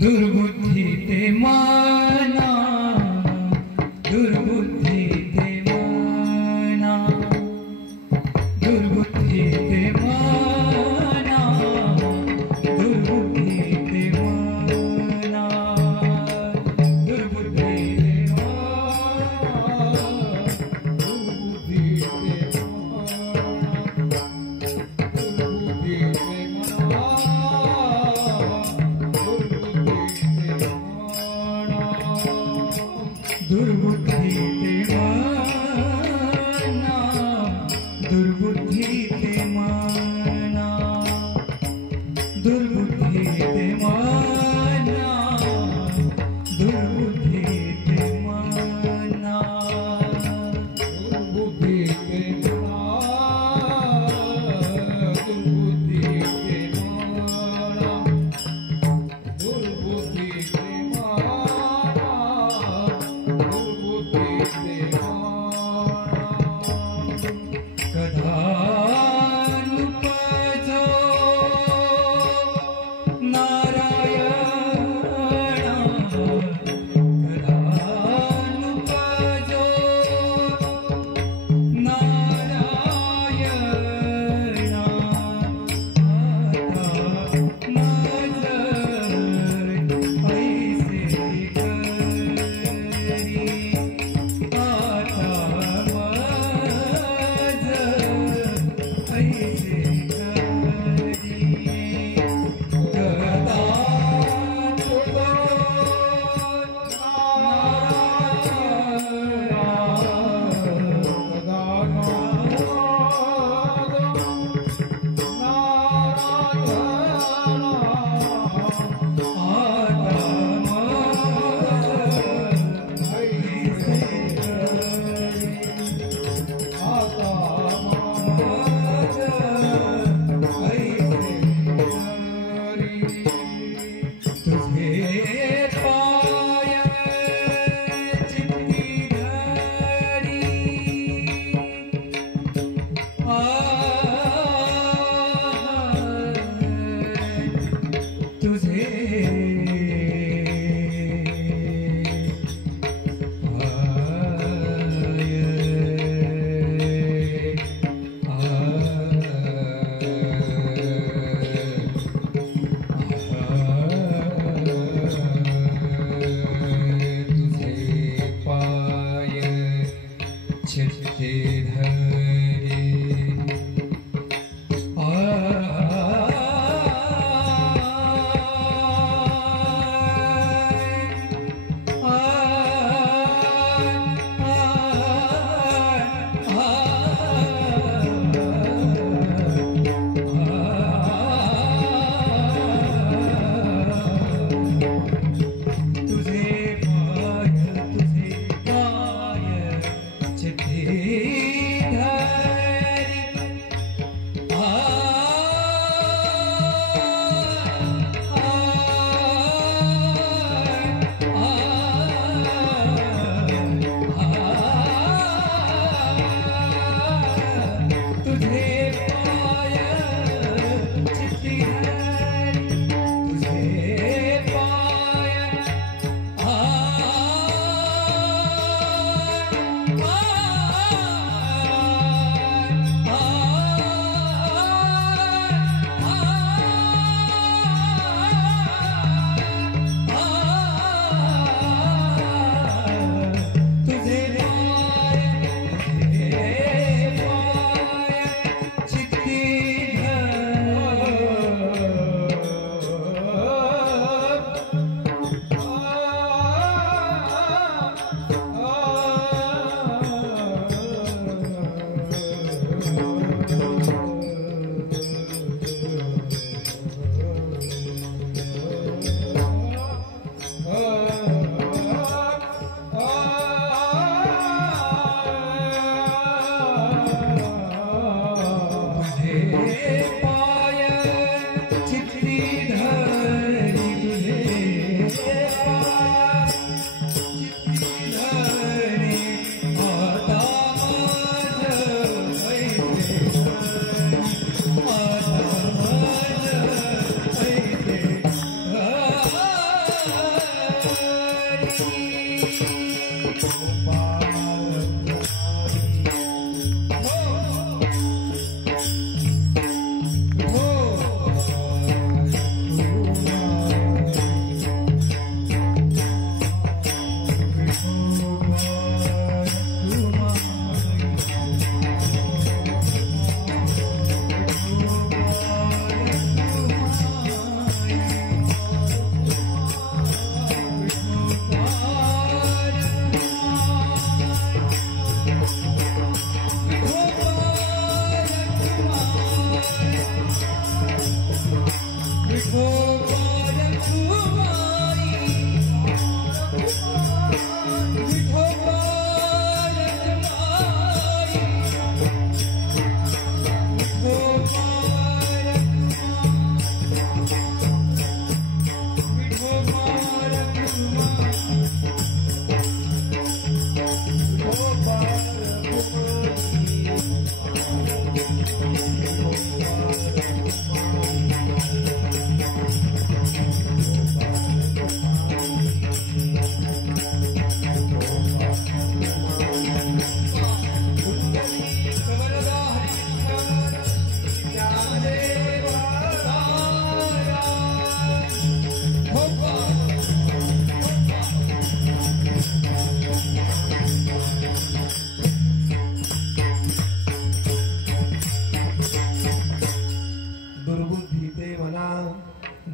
दुर्बुद्धि ते माना, दुर्बुद्धि ते माना, दुर्बुद्धि ते माना, दुर्बुद्धि ते माना, दुर्बुद्धि ते दुर्बुद्धि ते माना, दुर्बुद्धि ते माना, दुर्बुद्धि ते माना, दुर्बुद्धि ते माना, दुर्बुद्धि ते माना, दुर्बुद्धि ते कदानुपजो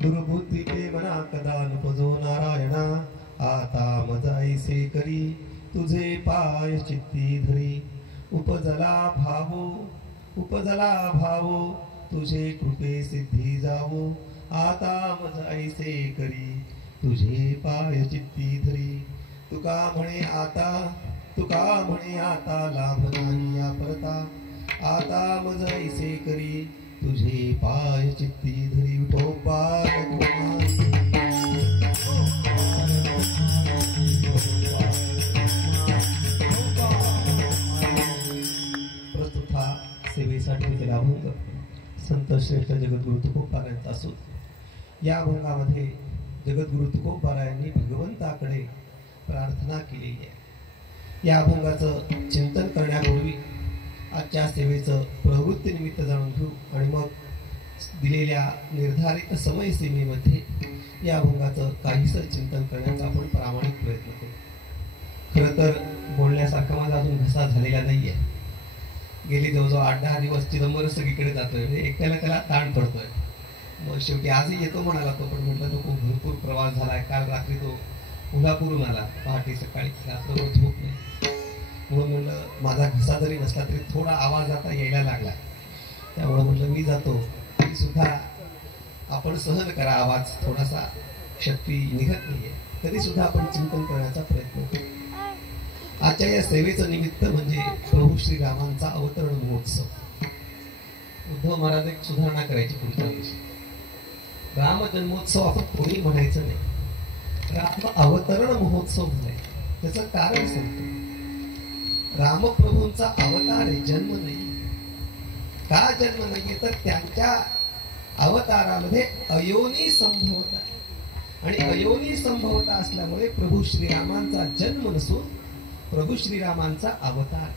दुर्बुद्धी ते मना कदा नुपजो नारायणा आता मजाईसे करी तुझे पाय चित्ती धरी उपजला भावो तुझे कृपे सिद्धी जावो आता मजाईसे करी तुझे पाय चित्ती धरी तुका म्हणे आता लाभ नाही या परता आता मजाईसे करी तुझे पाय चित्ती धरी प्रस्तुत हा सेवेसाठी केलेला अभंग संत श्रेष्ठ जगद्गुरु तुकोबारायांचा असून या अभंगामध्ये जगद्गुरु तुकोबारायांनी भगवंताकडे प्रार्थना केलेली आहे। या अभंगाचं चिंतन करण्यापूर्वी आजच्या सेवेचं प्रवृत्ती निमित्त जाणून घेऊ आणि मग दिलेल्या निर्धारित समय सीमेमध्ये या अभंगाचं काहीसं चिंतन करण्याचा आपण प्रामाणिक प्रयत्न करू। खरं तर बोलण्यासारखा माझा अजून घसा झालेला नाहीये। गेली जवळजवळ 8-10 दिवस चिदंबर सगळीकडे जातोय, म्हणजे एकट्याला त्याला ताण पडतोय। मग शेवटी आजही येतो म्हणाला तो, पण म्हटलं तो खूप भरपूर प्रवास झालाय। काल रात्री तो कोल्हापूरहून आला, पहाटे सकाळी रात्रभर झोप नाही, म्हणून म्हणलं माझा घसा जरी नसला तरी थोडा आवाज आता यायला लागला, त्यामुळे म्हणलं मी जातो, तरी सुद्धा आपण सहन करा, आवाज थोडासा शक्ती निघत नाहीये, तरी सुद्धा आपण चिंतन करण्याचा प्रयत्न करू। आजच्या या सेवेचं निमित्त म्हणजे प्रभू श्रीरामांचा अवतरण महोत्सव। उद्धव महाराज एक सुधारणा करायची पुढच्या दिवशी, राम जन्मोत्सव आपण कोणी म्हणायचं नाही, राम अवतरण महोत्सव म्हणायचं। त्याचं कारण सांगतो, रामप्रभूंचा अवतार आहे, जन्म नाही। का जन्म नाहीये तर त्यांच्या अवतारामध्ये अयोनी संभवता, आणि अयोनी संभवता असल्यामुळे प्रभू श्रीरामांचा जन्म नसून प्रभू श्रीरामांचा अवतार,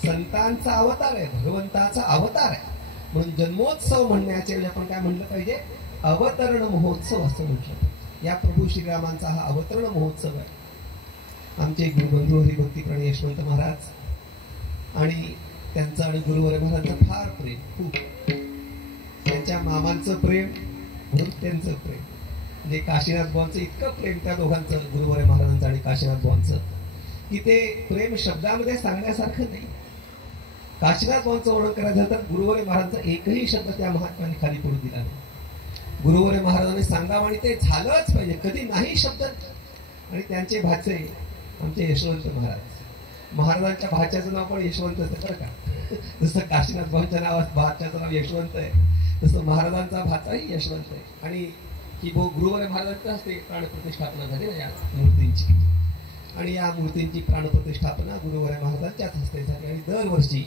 संतांचा अवतार आहे, भगवंताचा अवतार आहे। म्हणून जन्मोत्सव म्हणण्याचे म्हणजे आपण काय म्हणलं पाहिजे, अवतरण महोत्सव असं म्हटलं पाहिजे। या प्रभू श्रीरामांचा हा अवतरण महोत्सव आहे। आमचे गुरुबंधू हरिभक्तीप्राण यशवंत महाराज आणि त्यांचं आणि गुरुवर महाराजांचं फार प्रेम, खूप त्यांच्या मामांचं प्रेम म्हणून त्यांचं प्रेम, म्हणजे काशीनाथ बुवांचं इतकं प्रेम त्या दोघांचं, गुरुवर महाराजांचं आणि काशीनाथ बुवांचं, की ते प्रेम शब्दामध्ये सांगण्यासारखं नाही। काशीनाथ बुवांचं वर्णन करायचं तर गुरुवर महाराजांचा एकही शब्द त्या महात्म्यांनी खाली पडू दिला नाही। गुरुवर महाराजांनी सांगावं आणि ते झालंच पाहिजे, कधी नाही शब्द। आणि त्यांचे भाचे आमचे यशवंत महाराजांच्या भाच्याचं नाव पण यशवंत आहे बरं का। जसं काशीनाथ भाऊच्या नावात भाच्याचं नाव यशवंत आहे, तसं महाराजांचा भाचाही यशवंत आहे। आणि की गुरुवर महाराजांच्या हस्ते प्राणप्रतिष्ठापना झाली ना या मूर्तींची, आणि या मूर्तींची प्राणप्रतिष्ठापना गुरुवर महाराजांच्याच हस्ते झाली। आणि दरवर्षी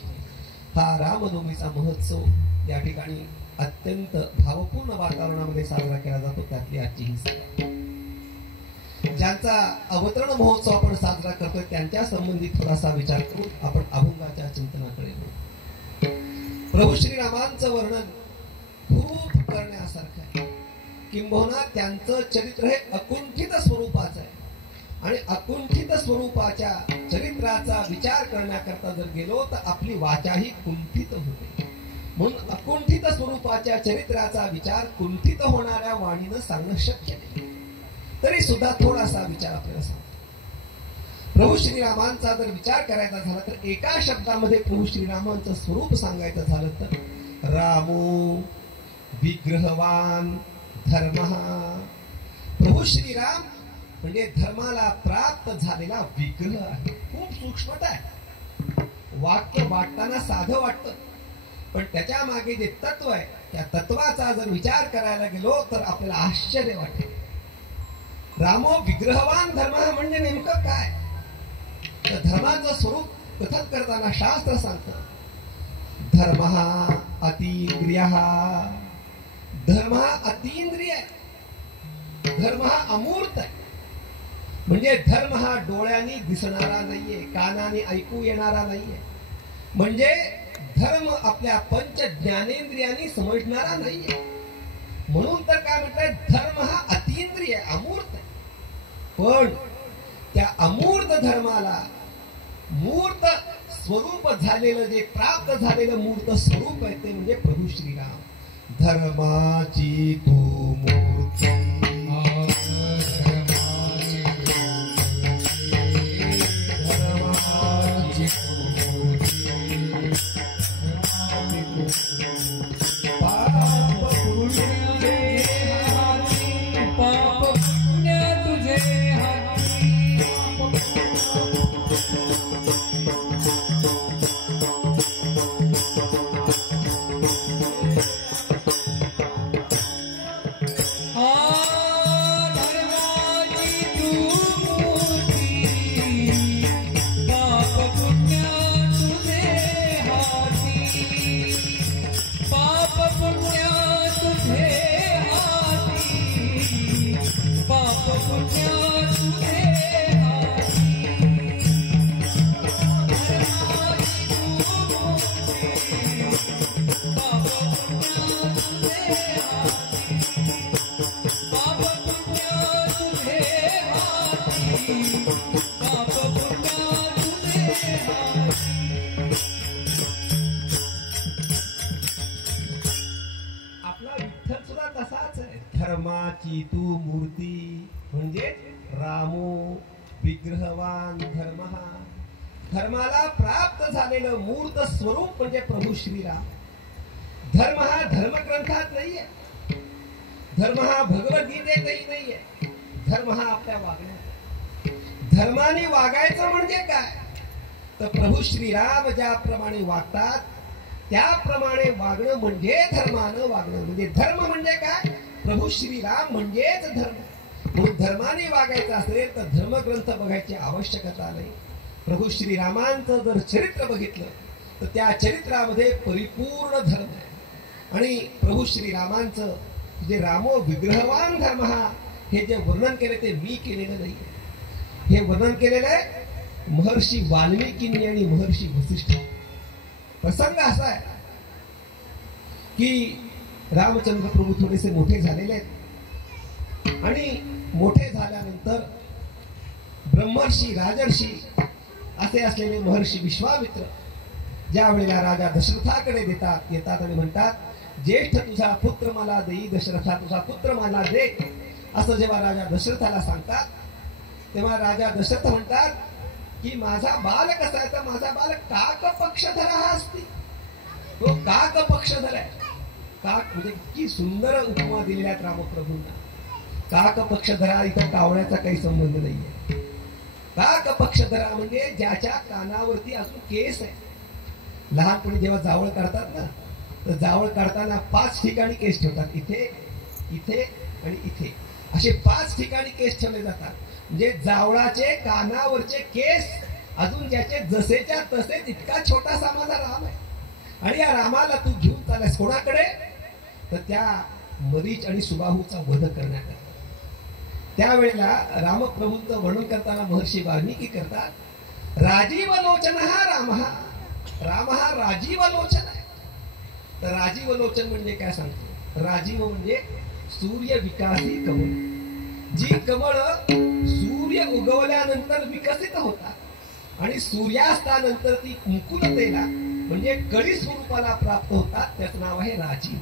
हा रामनवमीचा महोत्सव या ठिकाणी अत्यंत भावपूर्ण वातावरणामध्ये साजरा केला जातो। त्यातली आजची ही सभा, ज्यांचा अवतरण महोत्सव आपण साजरा करतोय त्यांच्या संबंधी थोडासा विचार करून आपण अभंगाच्या चिंतनाकडे वळू। प्रभू श्रीरामांचं वर्णन खूप करण्यासारखं आहे, किंबहुना त्यांचं चरित्र हे अकुंठित स्वरूपाचं आहे, आणि अकुंठित स्वरूपाच्या चरित्राचा विचार करण्याकरता जर गेलो तर आपली वाचाही कुंठित होते। म्हणून अकुंठित स्वरूपाच्या चरित्राचा विचार कुंठित होणाऱ्या वाणीनं सांगणं शक्य नाही, तरी सुद्धा थोडासा विचार आपल्याला सांगतो। प्रभू श्रीरामांचा जर विचार करायचा झाला तर एका शब्दामध्ये प्रभू श्रीरामांचं स्वरूप सांगायचं झालं तर रामो विग्रहवान धर्म. प्रभू श्रीराम म्हणजे धर्माला प्राप्त झालेला विग्रह आहे. खूप सूक्ष्मता आहे. वाक्य वाटताना साधं वाटतं, पण त्याच्या मागे जे तत्व आहे त्या तत्वाचा जर विचार करायला गेलो तर आपल्याला आश्चर्य वाटेल. रामो विग्रहवान धर्म म्हणजे नेमकं काय? तर धर्माचं स्वरूप कथन करताना शास्त्र सांगतं धर्म अतींद्रिय. धर्म अतींद्रिय आहे. धर्म अमूर्त आहे. म्हणजे धर्म हा डोळ्यांनी दिसणारा नाहीये, कानाने ऐकू येणारा नाहीये. म्हणजे धर्म आपल्या पंच ज्ञानेंद्रियांनी समजणारा नाहीये. म्हणून तर काय म्हणतात धर्म हा अतींद्रिय अमूर्त आहे. पण त्या अमूर्त धर्माला मूर्त स्वरूप झालेलं जे प्राप्त झालेलं मूर्त स्वरूप आहे ते म्हणजे प्रभू श्रीराम. धर्माची तू मूर्ती धर्माची तू मूर्ती म्हणजे रामो विग्रहवान धर्म. धर्माला प्राप्त झालेलं मूर्त स्वरूप म्हणजे प्रभू श्रीराम. धर्म हा धर्मग्रंथात नाहीये. धर्म हा भगवद्गीतेतही नाहीये. धर्म हा आपल्या वागण्यात. धर्माने वागायचं म्हणजे काय? तर प्रभू श्रीराम ज्याप्रमाणे वागतात त्याप्रमाणे वागणं म्हणजे धर्मानं वागणं. म्हणजे धर्म म्हणजे काय? प्रभू श्रीराम म्हणजेच धर्म. म्हणून धर्माने वागायचं असेल तर धर्मग्रंथ बघायची आवश्यकता नाही. प्रभू श्रीरामांचं जर चरित्र बघितलं तर त्या चरित्रामध्ये परिपूर्ण धर्म आहे. आणि प्रभू श्रीरामांचं जे रामो विग्रहवान धर्म हा हे जे वर्णन केले ते मी केलेलं नाही. हे वर्णन केलेलं आहे महर्षी वाल्मिकींनी आणि महर्षी वसिष्ठ. प्रसंग असा आहे की रामचंद्र प्रभू थोडेसे मोठे झालेले आहेत आणि मोठे झाल्यानंतर ब्रह्मर्षी राजर्षी असे असलेले महर्षी विश्वामित्र ज्या वेळेला राजा दशरथाकडे येतात आणि म्हणतात ज्येष्ठ तुझा पुत्र मला देई, दशरथा तुझा पुत्र मला दे, असं जेव्हा राजा दशरथाला सांगतात तेव्हा राजा दशरथ म्हणतात की माझा बाल कसा आहे? तर माझा बाल काक पक्षधर हा असती. तो काक पक्षधर आहे. काक म्हणजे किती सुंदर उपमा दिलेल्या आहेत रामप्रभूंना. काक पक्षधरा इथं कावण्याचा काही संबंध नाहीये. काक पक्षधरा म्हणजे ज्याच्या कानावरती अजून केस आहे. लहानपणी जेव्हा जावळ काढतात ना तर जावळ काढताना 5 ठिकाणी केस ठेवतात. इथे, इथे आणि इथे असे 5 ठिकाणी केस ठेवले जातात. म्हणजे जावळाचे कानावरचे केस अजून ज्याचे जसेच्या तसेच इतका छोटासा माझा राम आहे. आणि या रामाला तू घेऊन चाललास कोणाकडे? तर त्या मरीच आणि सुबाहूचा वध करण्याकरता. त्यावेळेला रामप्रभूंचं वर्णन करताना महर्षी वाल्मिकी करतात राजीव लोचन हा राम. राम हा राजीव लोचन आहे. तर राजीव लोचन म्हणजे काय सांगतो? राजीव म्हणजे सूर्य विकासी कमळ. जी कमळ सूर्य उगवल्यानंतर विकसित होतात आणि सूर्यास्तानंतर ती मुकुलतेला म्हणजे कळी स्वरूपाला प्राप्त होतात. त्याचं नाव आहे राजीव.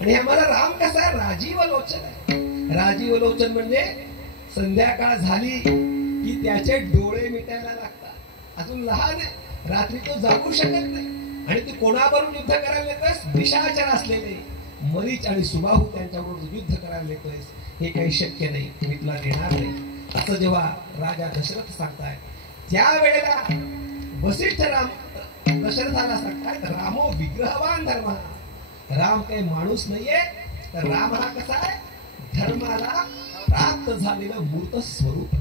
आणि आम्हाला राम कसा आहे? राजीव लोचन आहे. राजीव लोचन म्हणजे संध्याकाळ झाली की त्याचे डोळे मिटायला लागतात. अजून लहान आहे, रात्री तो जागू शकत नाही आणि तू कोणाबरोबर युद्ध करायला येतोस? निशाचर असलेले मरीच आणि सुबाहू त्यांच्याबरोबर युद्ध करायला येतोयस, हे काही शक्य नाही, मी तुला देणार नाही, असं जेव्हा राजा दशरथ सांगताय, त्यावेळेला वसिष्ठ राम दशरथाला सांगतायत, रामो विग्रहवान धर्म, राम काही माणूस नाहीये, तर राम हा कसा आहे, धर्माला प्राप्त झालेलं मूर्त स्वरूप.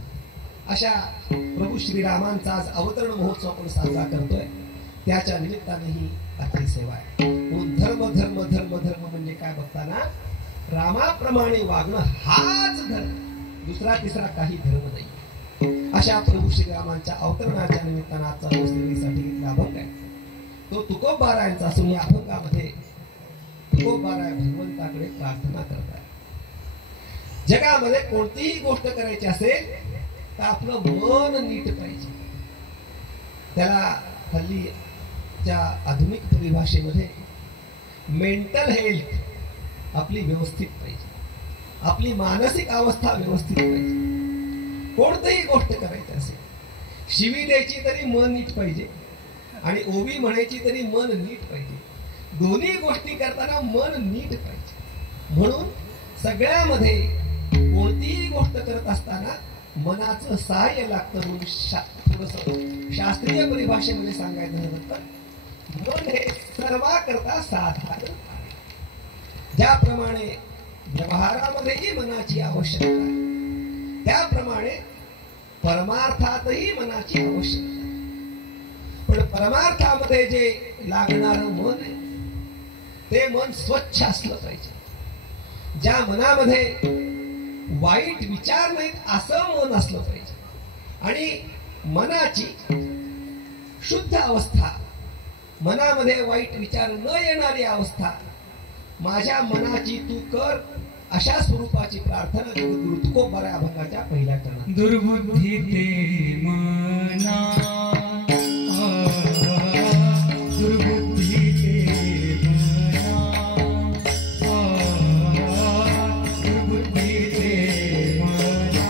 अशा प्रभू श्रीरामांचा आज अवतरण महोत्सव आपण साजरा करतोय, त्याच्या निमित्ताने ही आपली सेवा आहे. म्हणून धर्म धर्म धर्म धर्म म्हणजे काय बघताना रामाप्रमाणे वागणं हाच धर्म, दुसरा तिसरा काही धर्म नाही. अशा प्रभू श्रीरामांच्या अवतरणाच्या निमित्तानं आजचा सेवेसाठी अभंग आहे, तो तुकोबारायांचा असून या अभंगामध्ये तुकोबाराय भगवंताकडे प्रार्थना करताय. जगामध्ये कोणतीही गोष्ट करायची असेल तर आपलं मन नीट पाहिजे. त्याला हल्लीच्या आधुनिक परिभाषेमध्ये मेंटल हेल्थ आपली व्यवस्थित पाहिजे, आपली मानसिक अवस्था व्यवस्थित पाहिजे. कोणतीही गोष्ट करायची असेल, शिवी द्यायची तरी मन नीट पाहिजे आणि ओवी म्हणायची तरी मन नीट पाहिजे. दोन्ही गोष्टी करताना मन नीट पाहिजे. म्हणून सगळ्यामध्ये कोणतीही गोष्ट करत असताना मनाचं सहाय्य लागतं. म्हणून थोडस शास्त्रीय परिभाषेमध्ये सांगायचं झालं तर मन हे सर्वा करता साधारण. ज्याप्रमाणे व्यवहारामध्येही मनाची आवश्यकता आहे, त्याप्रमाणे परमार्थातही मनाची आवश्यकता आहे. पण परमार्थामध्ये जे लागणारं मन आहे ते मन स्वच्छ असलं पाहिजे. ज्या मनामध्ये वाईट विचार नाहीत असं मन असलं पाहिजे. आणि मनाची शुद्ध अवस्था, मनामध्ये वाईट विचार न येणारी अवस्था, माझ्या मनाची तू कर, अशा स्वरूपाची प्रार्थना गुरु तुकोबाराय अभंगाच्या पहिल्या चरणात. दुर्बुद्धी तेरी मना, दुर्बुद्धी तेरी मना, दुर्बुद्धी तेरी मना,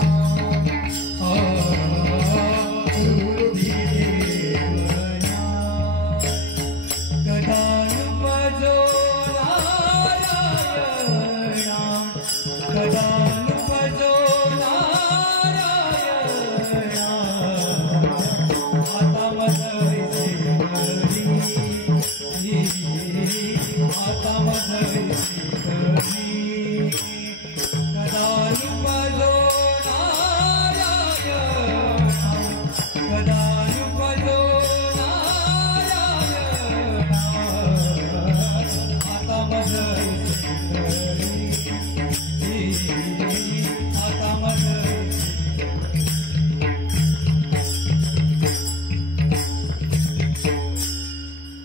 दुर्बुद्धी तेरी मना, गदान बजो गदान भजो नारायणा, आता मधैसी करी, आता मधैसी करी, गदान भजो नारायणा, गदान भजो नारायणा, आता मधैसी करी,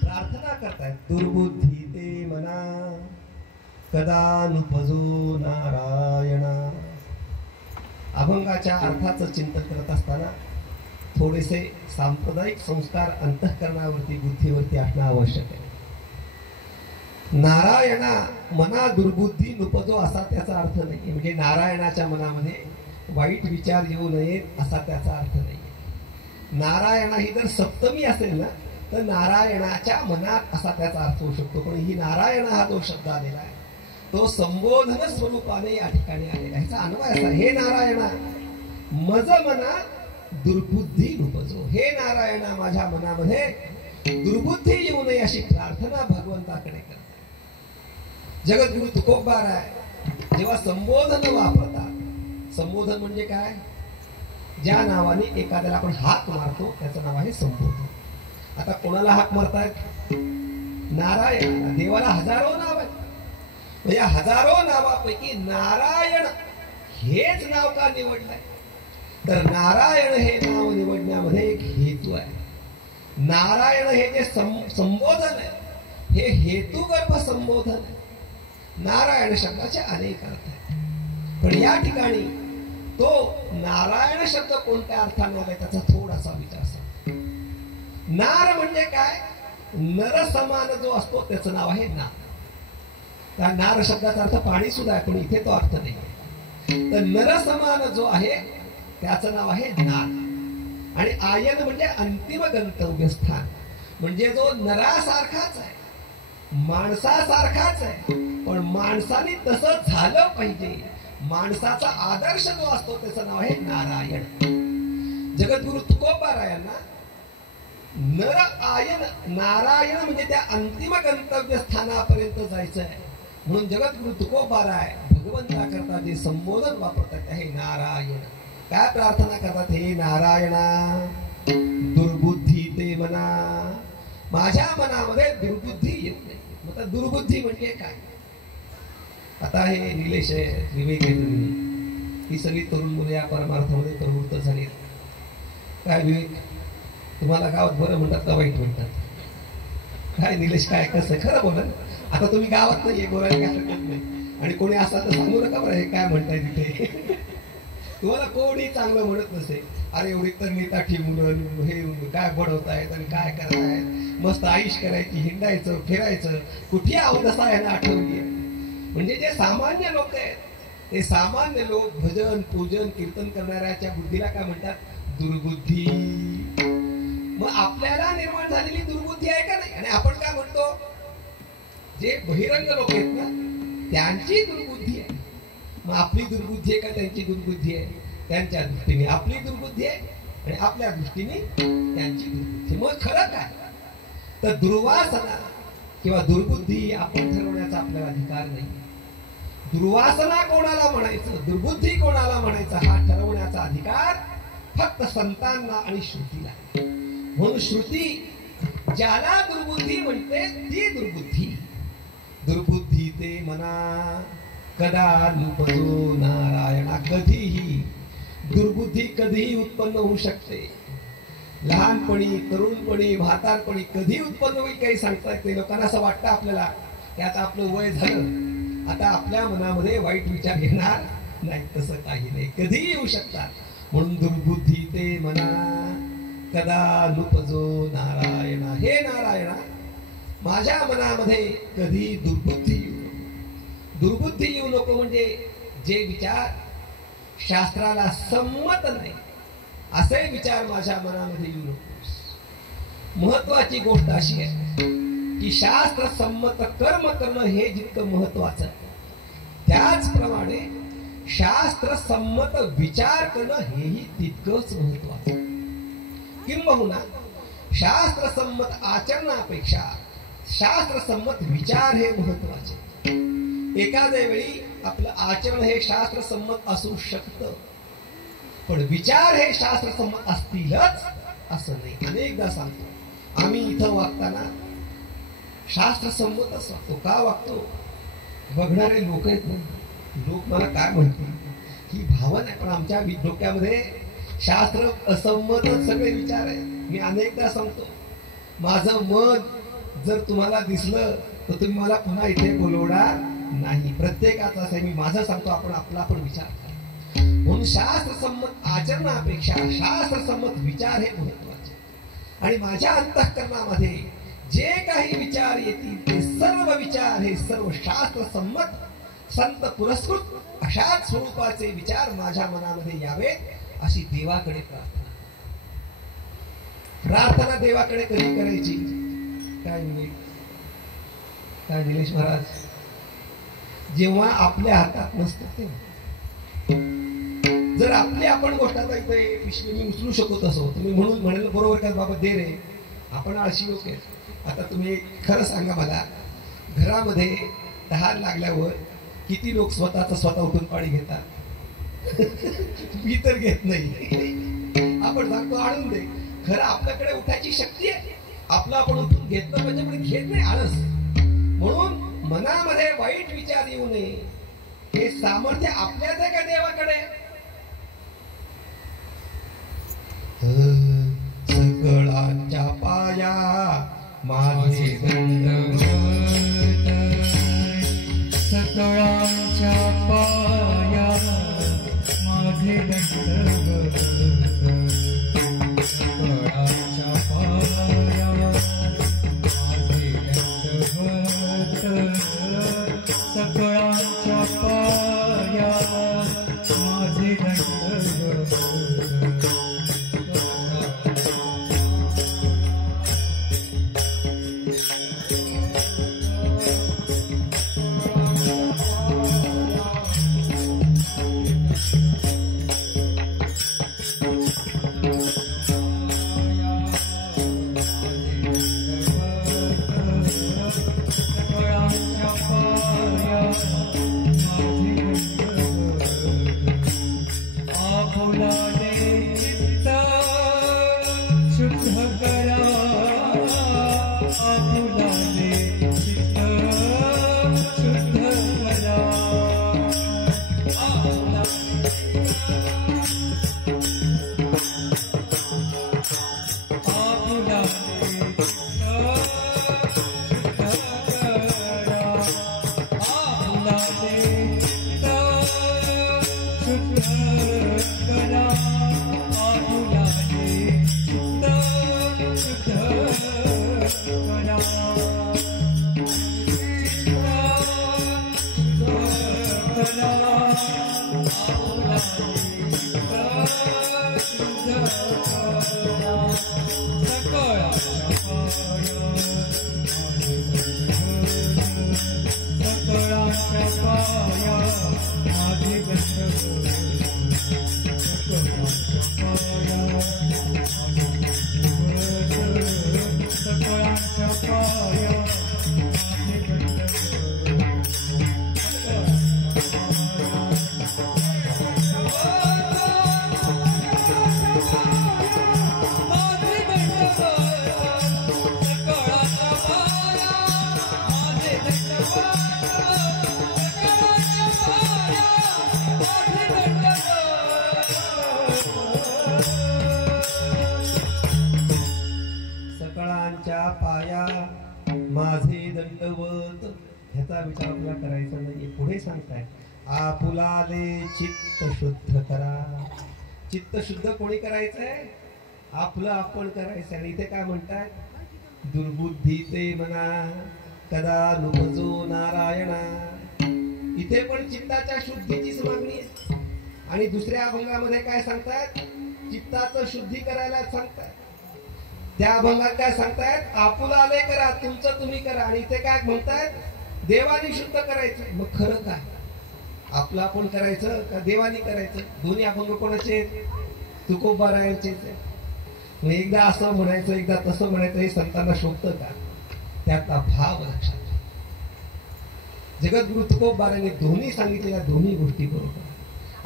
प्रार्थना करतायत. दुर्बुद्धी ते मना, कदा नुपजो नारायणा. अभंगाच्या अर्थाचं चिंतन करत असताना थोडेसे सांप्रदायिक संस्कार अंतःकरणावरती, बुद्धीवरती असणं आवश्यक आहे. नारायणा मना दुर्बुद्धी नुपजो असा त्याचा अर्थ नाही, म्हणजे नारायणाच्या मनामध्ये वाईट विचार येऊ नयेत असा त्याचा अर्थ नाही. नारायणा ही जर सप्तमी असेल ना तर नारायणाच्या मनात असा त्याचा अर्थ होऊ शकतो. पण ही नारायण हा जो शब्द आलेला आहे तो संबोधन स्वरूपाने या ठिकाणी आलेला आहे. ह्याचा अन्वय असा, हे नारायणा मज मना दुर्बुद्धी नुपजो, हे नारायणा माझ्या मनामध्ये दुर्बुद्धी येऊ नये अशी प्रार्थना भगवंताकडे करतात. जगद्गुरु तुकोबाराय जेव्हा संबोधन वापरतात, संबोधन म्हणजे काय, ज्या नावाने एखाद्याला आपण हाक मारतो त्याचं नाव आहे संबोधन. आता कोणाला हाक मारतायत, नारायण. देवाला हजारो नाव आहेत, या हजारो नावापैकी नारायण हेच नाव का निवडलंय, तर नारायण हे नाव निवडण्यामध्ये एक हेतू आहे. नारायण हे जे संबोधन आहे हे हेतुगर्भ संबोधन आहे. नारायण शब्दाचे अनेक अर्थ आहेत, पण या ठिकाणी तो नारायण शब्द कोणत्या अर्थाने आलाय त्याचा थोडासा विचार सांगतो. नार म्हणजे काय, नर समान जो असतो त्याचं नाव आहे नार. त्या नार शब्दाचा अर्थ पाणी सुद्धा आहे, पण इथे तो अर्थ नाही. तर नर समान जो आहे त्याचं नाव आहे नार. आणि आयन म्हणजे अंतिम गंतव्य स्थान, म्हणजे जो नरासारखाच आहे माणसासारखाच आहे, पण माणसाने तसं झालं पाहिजे. माणसाचा आदर्श जो असतो त्याचं नाव आहे नारायण. जगद्गुरु तुकोबारायांना नर आयन नारायण म्हणजे त्या अंतिम गंतव्य स्थानापर्यंत जायचं आहे. म्हणून जगद्गुरु तुकोबाराय भगवंता करता जे संबोधन वापरतात हे नारायण. काय प्रार्थना करतात? हे नारायणा दुर्बुद्धी ते मना, माझ्या मनामध्ये दुर्बुद्धी येत नाही. मग दुर्बुद्धी म्हणजे काय? आता हे निलेश आहे, विवेक आहे, तुम्ही ही सगळी तरुण मुले या परमार्थामध्ये प्रवृत्त झाली. काय विवेक, तुम्हाला गावात बरं म्हणतात का वाईट म्हणतात? काय निलेश, काय कसं आहे? खरं बोला. आता तुम्ही गावात नाहीये, बोलायला काय हरकत नाही. आणि कोणी असा तर सांगू नका बरं हे काय म्हणताय तिथे. तुम्हाला कोणी चांगलं म्हणत नसेल, अरे एवढी तर नेताठी मुलं हे काय बडवतायत आणि काय करतायत, मस्त आयुष करायची, हिंडायचं फिरायचं, कुठे अवदसा यांना आठवली आहे. म्हणजे जे सामान्य लोक आहेत ते सामान्य लोक भजन पूजन कीर्तन करणाऱ्याच्या बुद्धीला काय म्हणतात? दुर्बुद्धी. मग आपल्याला निर्माण झालेली दुर्बुद्धी आहे का नाही? आणि आपण काय म्हणतो? जे बहिरंग लोक आहेत ना त्यांची दुर्बुद्धी आहे. मग आपली दुर्बुद्धी आहे का त्यांची दुर्बुद्धी आहे? त्यांच्या दृष्टीने आपली दुर्बुद्धी आहे आणि आपल्या दृष्टीने त्यांची दुर्बुद्धी. मग खरं काय? तर दुर्वासना किंवा दुर्बुद्धी आपण ठरवण्याचा आपल्याला अधिकार नाही. दुर्वासना कोणाला म्हणायचं, दुर्बुद्धी कोणाला म्हणायचं हा ठरवण्याचा अधिकार फक्त संतांना आणि श्रुतीला. म्हणून श्रुती ज्याला दुर्बुद्धी म्हणते ती दुर्बुद्धी. दुर्बुद्धी ते मना कदा नुपजो नारायणा. कधीही दुर्बुद्धी कधीही उत्पन्न होऊ शकते. लहानपणी, तरुणपणी, म्हातारपणी कधी उत्पन्न होईल काही सांगता येते. लोकांना असं वाटतं आपल्याला की आता आपलं वय झालं, आता आपल्या मनामध्ये वाईट विचार येणार नाही. तसं काही नाही, कधीही येऊ शकतात. म्हणून दुर्बुद्धी ते मना कदा नुपजो नारायणा. हे नारायणा, माझ्या मनामध्ये कधी दुर्बुद्धी येऊ नको. दुर्बुद्धी येऊ नको म्हणजे जे विचार शास्त्राला संमत नाही असे विचार माझ्या मनामध्ये येऊ नकोस. महत्वाची गोष्ट अशी आहे की शास्त्र संमत कर्म करणं हे जितकं महत्वाचं आहे त्याचप्रमाणे शास्त्र संमत विचार करणं हेही तितकंच महत्वाचं. किंबहुना शास्त्र संमत आचरणापेक्षा शास्त्र संमत विचार हे महत्वाचे. एखाद्या वेळी आपलं आचरण हे शास्त्र संमत असू शकतं, पण विचार हे शास्त्र संमत असतीलच असं नाही. अनेकदा सांगतो आम्ही इथं वागताना शास्त्र संमतच वागतो. का वागतो? बघणारे लोक आहेत ना, लोक मला काय म्हणतील ही भावना आहे, पण आमच्या डोक्यामध्ये शास्त्र असंमतच सगळे विचार आहेत. मी अनेकदा सांगतो माझं मन जर तुम्हाला दिसलं तर तुम्ही मला पुन्हा इथे बोलवणार नाही. प्रत्येकाचा असं मी माझं सांगतो, आपण आपला पण विचार करा. म्हणून शास्त्र संमत आचरणापेक्षा शास्त्र संमत विचार हे महत्वाचे. आणि माझ्या अंतःकरणामध्ये जे काही विचार येतील ते सर्व विचार हे सर्व शास्त्र संमत संत पुरस्कृत अशाच स्वरूपाचे विचार माझ्या मनामध्ये यावेत अशी देवाकडे प्रार्थना. प्रार्थना देवाकडे कधी करायची? काय निलेश महाराज, जेव्हा आपल्या हातात नसतं तेव्हा. जर आपली आपण गोष्ट आता इथे पिशवी मी उचलू शकत असो तुम्ही म्हणून म्हणेल बरोबर का बाबा दे रे, आपण आळशी लोक आहे. आता तुम्ही खरं सांगा मला, घरामध्ये तहान लागल्यावर किती लोक स्वतः उठून पाणी घेतात? मी तर घेत नाही. आपण सांगतो आणून दे. खरं आपल्याकडे उठायची शक्ती आहे, आपलं आपण उठून घेतलं म्हणजे पण घेत नाही, आळस. म्हणून मनामध्ये वाईट विचार येऊ नये हे सामर्थ्य आपल्याच आहे का देवाकडे? सकळांच्या पाया माझे दंडवत, सकळांच्या पाया माझे दंडवत, सकळांच्या पाया माझे दंडवत, सकळांच्या पाया माझे दंडवत, ह्याचा विचार आपल्याला करायचा नाही. पुढे सांगताय आपुलाले चित्त शुद्ध करा. चित्त शुद्ध कोणी करायचंय? आपलं आपण करायचं. आणि इथे काय म्हणताय? दुर्बुद्धी ते मना कदा नुपजो नारायणा. इथे पण चित्ताच्या शुद्धीचीच मागणी आहे. आणि दुसऱ्या अभंगामध्ये काय सांगतायत? चित्ताचं शुद्धी करायला सांगतायत. त्या अभंगात काय सांगतायत? आपुलाले करा, तुमचं तुम्ही करा. आणि इथे काय म्हणतायत? देवानी शुद्ध करायचं. मग खरं काय? आपलं आपण करायचं का देवानी करायचं? दोन्ही अभंग कोणाचे? तुकोबारायांचे. मग एकदा असं म्हणायचं, एकदा तसं म्हणायचं, हे संतांना शोभतं का? त्यातला भाव लक्षात घ्या. जगद्गुरु तुकोबारायांनी दोन्ही सांगितलेल्या दोन्ही गोष्टी बरोबर.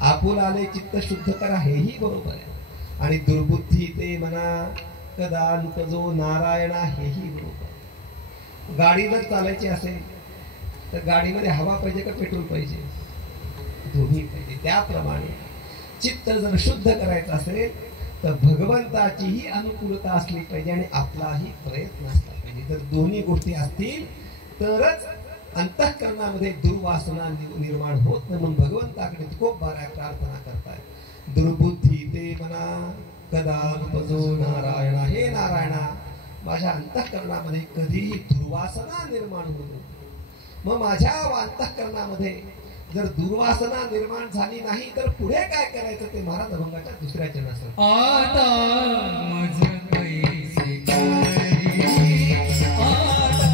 आपुलाले चित्त शुद्ध करा हेही बरोबर आहे. आणि दुर्बुद्धी ते मना कदा नुपजो नारायणा हेही बरोबर. गाडी जर चालायची असेल तर गाडीमध्ये हवा पाहिजे का पेट्रोल पाहिजे? दोन्ही पाहिजे. त्याप्रमाणे चित्त जर शुद्ध करायचं असेल तर भगवंताचीही अनुकूलता असली पाहिजे आणि आपलाही प्रयत्न असला पाहिजे. तर दोन्ही गोष्टी असतील तरच अंतःकरणामध्ये दुर्वासना निर्माण होत नाही. म्हणून भगवंताकडे खूप बारा प्रार्थना करताय. दुर्बुद्धी ते मना कदा नुपजो नारायणा. हे नारायणा, माझ्या अंतःकरणामध्ये कधीही दुर्वासना निर्माण होऊ नये. मग माझ्या अंतःकरणामध्ये जर दुर्वासना निर्माण झाली नाही तर पुढे काय करायचं ते महाराज अभंगाच्या दुसऱ्या चरणात सांगतात. आता माझं कैसे करी, आता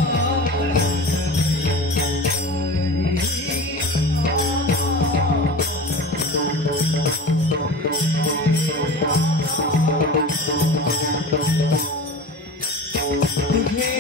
तुझे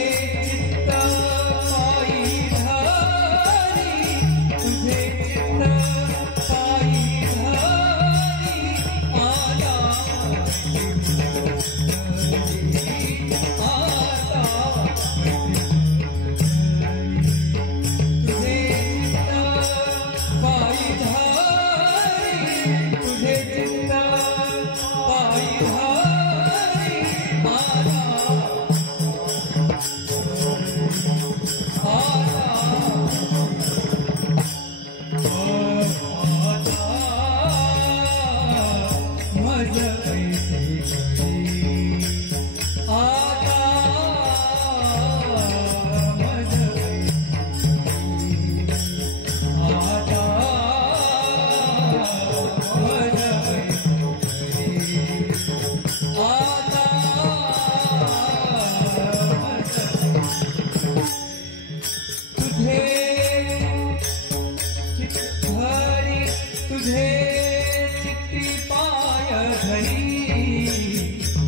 चित्त पायी धारी, तुझे चित्त पायी धारी,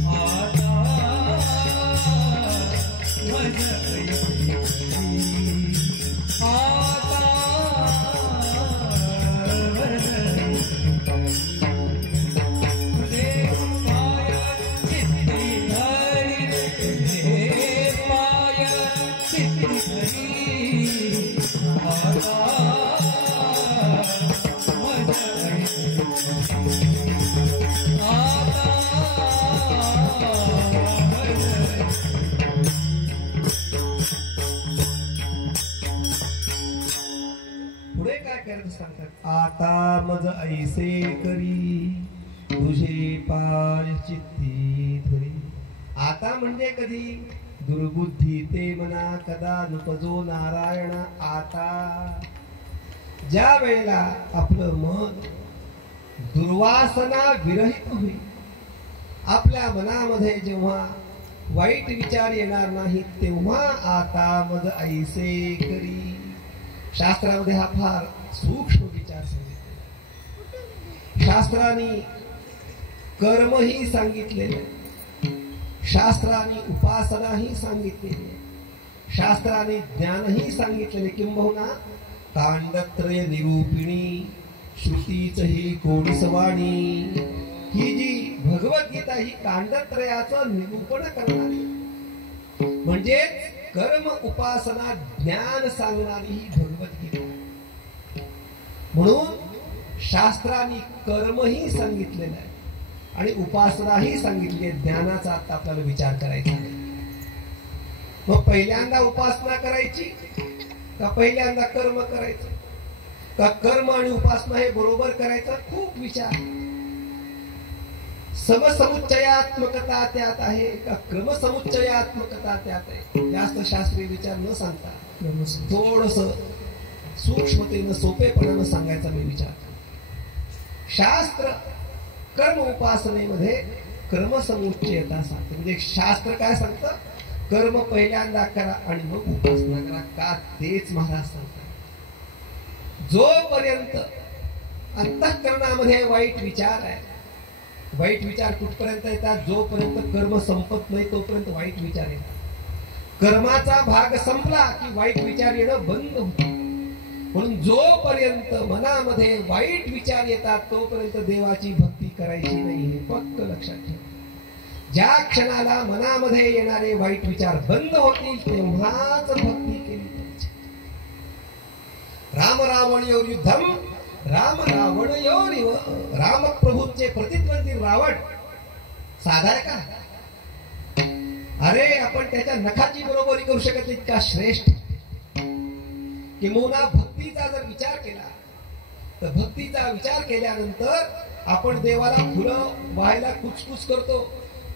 आता सांगतात, आता मज ऐसे करी तुझे पाय चित्ती धरी. आता म्हणजे कधी? दुर्बुद्धी ते मना कदा नुपजो नारायण. आता ज्या वेळेला आपलं मन दुर्वासना विरहित होईल, आपल्या मनामध्ये जेव्हा वाईट विचार येणार नाही, तेव्हा आता मज ऐसे करी. शास्त्रामध्ये हा फार सूक्ष्म विचार सांगितले. शास्त्राने कर्मही सांगितलेले, शास्त्राने उपासनाही सांगितलेली, शास्त्राने ज्ञानही सांगितलेले. किंबहुना कांडत्रय निरूपिणी श्रुतीच ही कोडीसवाणी. ही जी भगवद्गीता ही कांडत्रयाचं निरूपण करणारी, म्हणजे कर्म उपासना ज्ञान सांगणारी ही भगवद्गीता. म्हणून शास्त्राने कर्मही सांगितलेलं आहे आणि उपासनाही सांगितली आहे. ज्ञानाचा आता आपल्याला विचार करायचा आहे. मग पहिल्यांदा उपासना करायची का पहिल्यांदा कर्म करायचं, का कर्म आणि उपासना हे बरोबर करायचं? खूप विचार. समसमुच्चयात्मकता त्यात आहे का क्रमसमुच्चयात्मकता त्यात आहे? जास्त शास्त्रीय विचार न सांगता थोडस सूक्ष्मतेनं सोपेपणानं सांगायचा मी विचार करतो. शास्त्र कर्म उपासनेमध्ये क्रमसमुच्चयता सांगते. म्हणजे शास्त्र काय सांगतं? कर्म पहिल्यांदा करा आणि मग उपासना करा. का? तेच महाराज सांगतात. जोपर्यंत अंतःकरणामध्ये वाईट विचार आहे, वाईट विचार कुठपर्यंत येतात? जोपर्यंत कर्म संपत नाही तोपर्यंत वाईट विचार येतात. कर्माचा भाग संपला की वाईट विचार येणं बंद होतं. म्हणून जोपर्यंत मनामध्ये वाईट विचार येतात तोपर्यंत देवाची भक्ती करायची नाही, हे फक्त लक्षात ठेवा. ज्या क्षणाला मनामध्ये येणारे वाईट विचार बंद होतील तेव्हाच भक्ती केली पाहिजे. राम रावणयोर युद्धम, राम रावणयोरिव. राम प्रभूंचे प्रतिद्वंदी रावण साधा आहे का? अरे आपण त्याच्या नखाची बरोबरी करू शकत नाही, इतका श्रेष्ठ. किंबहुना भक्तीचा जर विचार केला तर भक्तीचा विचार केल्यानंतर आपण देवाला फुलं व्हायला कुचकुच करतो.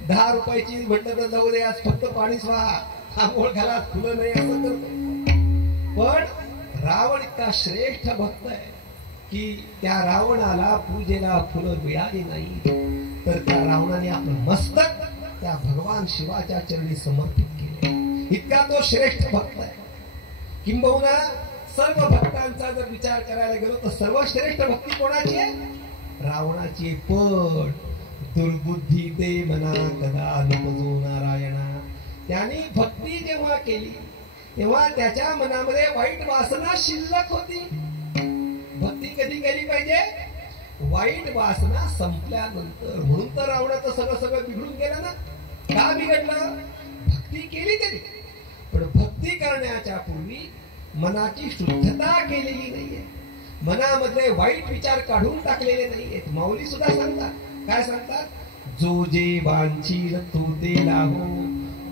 10 रुपयाची म्हणलं तर जाऊ दे, आज फक्त पाणीच व्हा, आंघोळ घाला, फुलं नाही, असं करतो. पण रावण इतका श्रेष्ठ भक्त आहे की त्या रावणाला पूजेला फुलं मिळाली नाही तर त्या रावणाने आपलं मस्तक त्या भगवान शिवाच्या चरणी समर्पित केले. इतका तो श्रेष्ठ भक्त आहे. किंबहुना सर्व भक्तांचा जर विचार करायला गेलो तर सर्वश्रेष्ठ भक्ती कोणाची आहे? रावणाची. पण दुर्बुद्धी ते मना कदा नुपजो नारायणा. त्याने भक्ती जेव्हा केली तेव्हा त्याच्या मनामध्ये वाईट वासना शिल्लक होती. भक्ती कधी केली पाहिजे? वाईट वासना संपल्यानंतर. म्हणून तर रावणाचं सगळं बिघडून गेलं ना. का बिघडलं? भक्ती केली तरी, पण भक्ती करण्याच्या पूर्वी मनाची शुद्धता केलेली नाहीये, मनामधले वाईट विचार काढून टाकलेले नाहीयेत. माऊली सुद्धा सांगतात. काय सांगतात? जो जे वांछील तो ते लाहो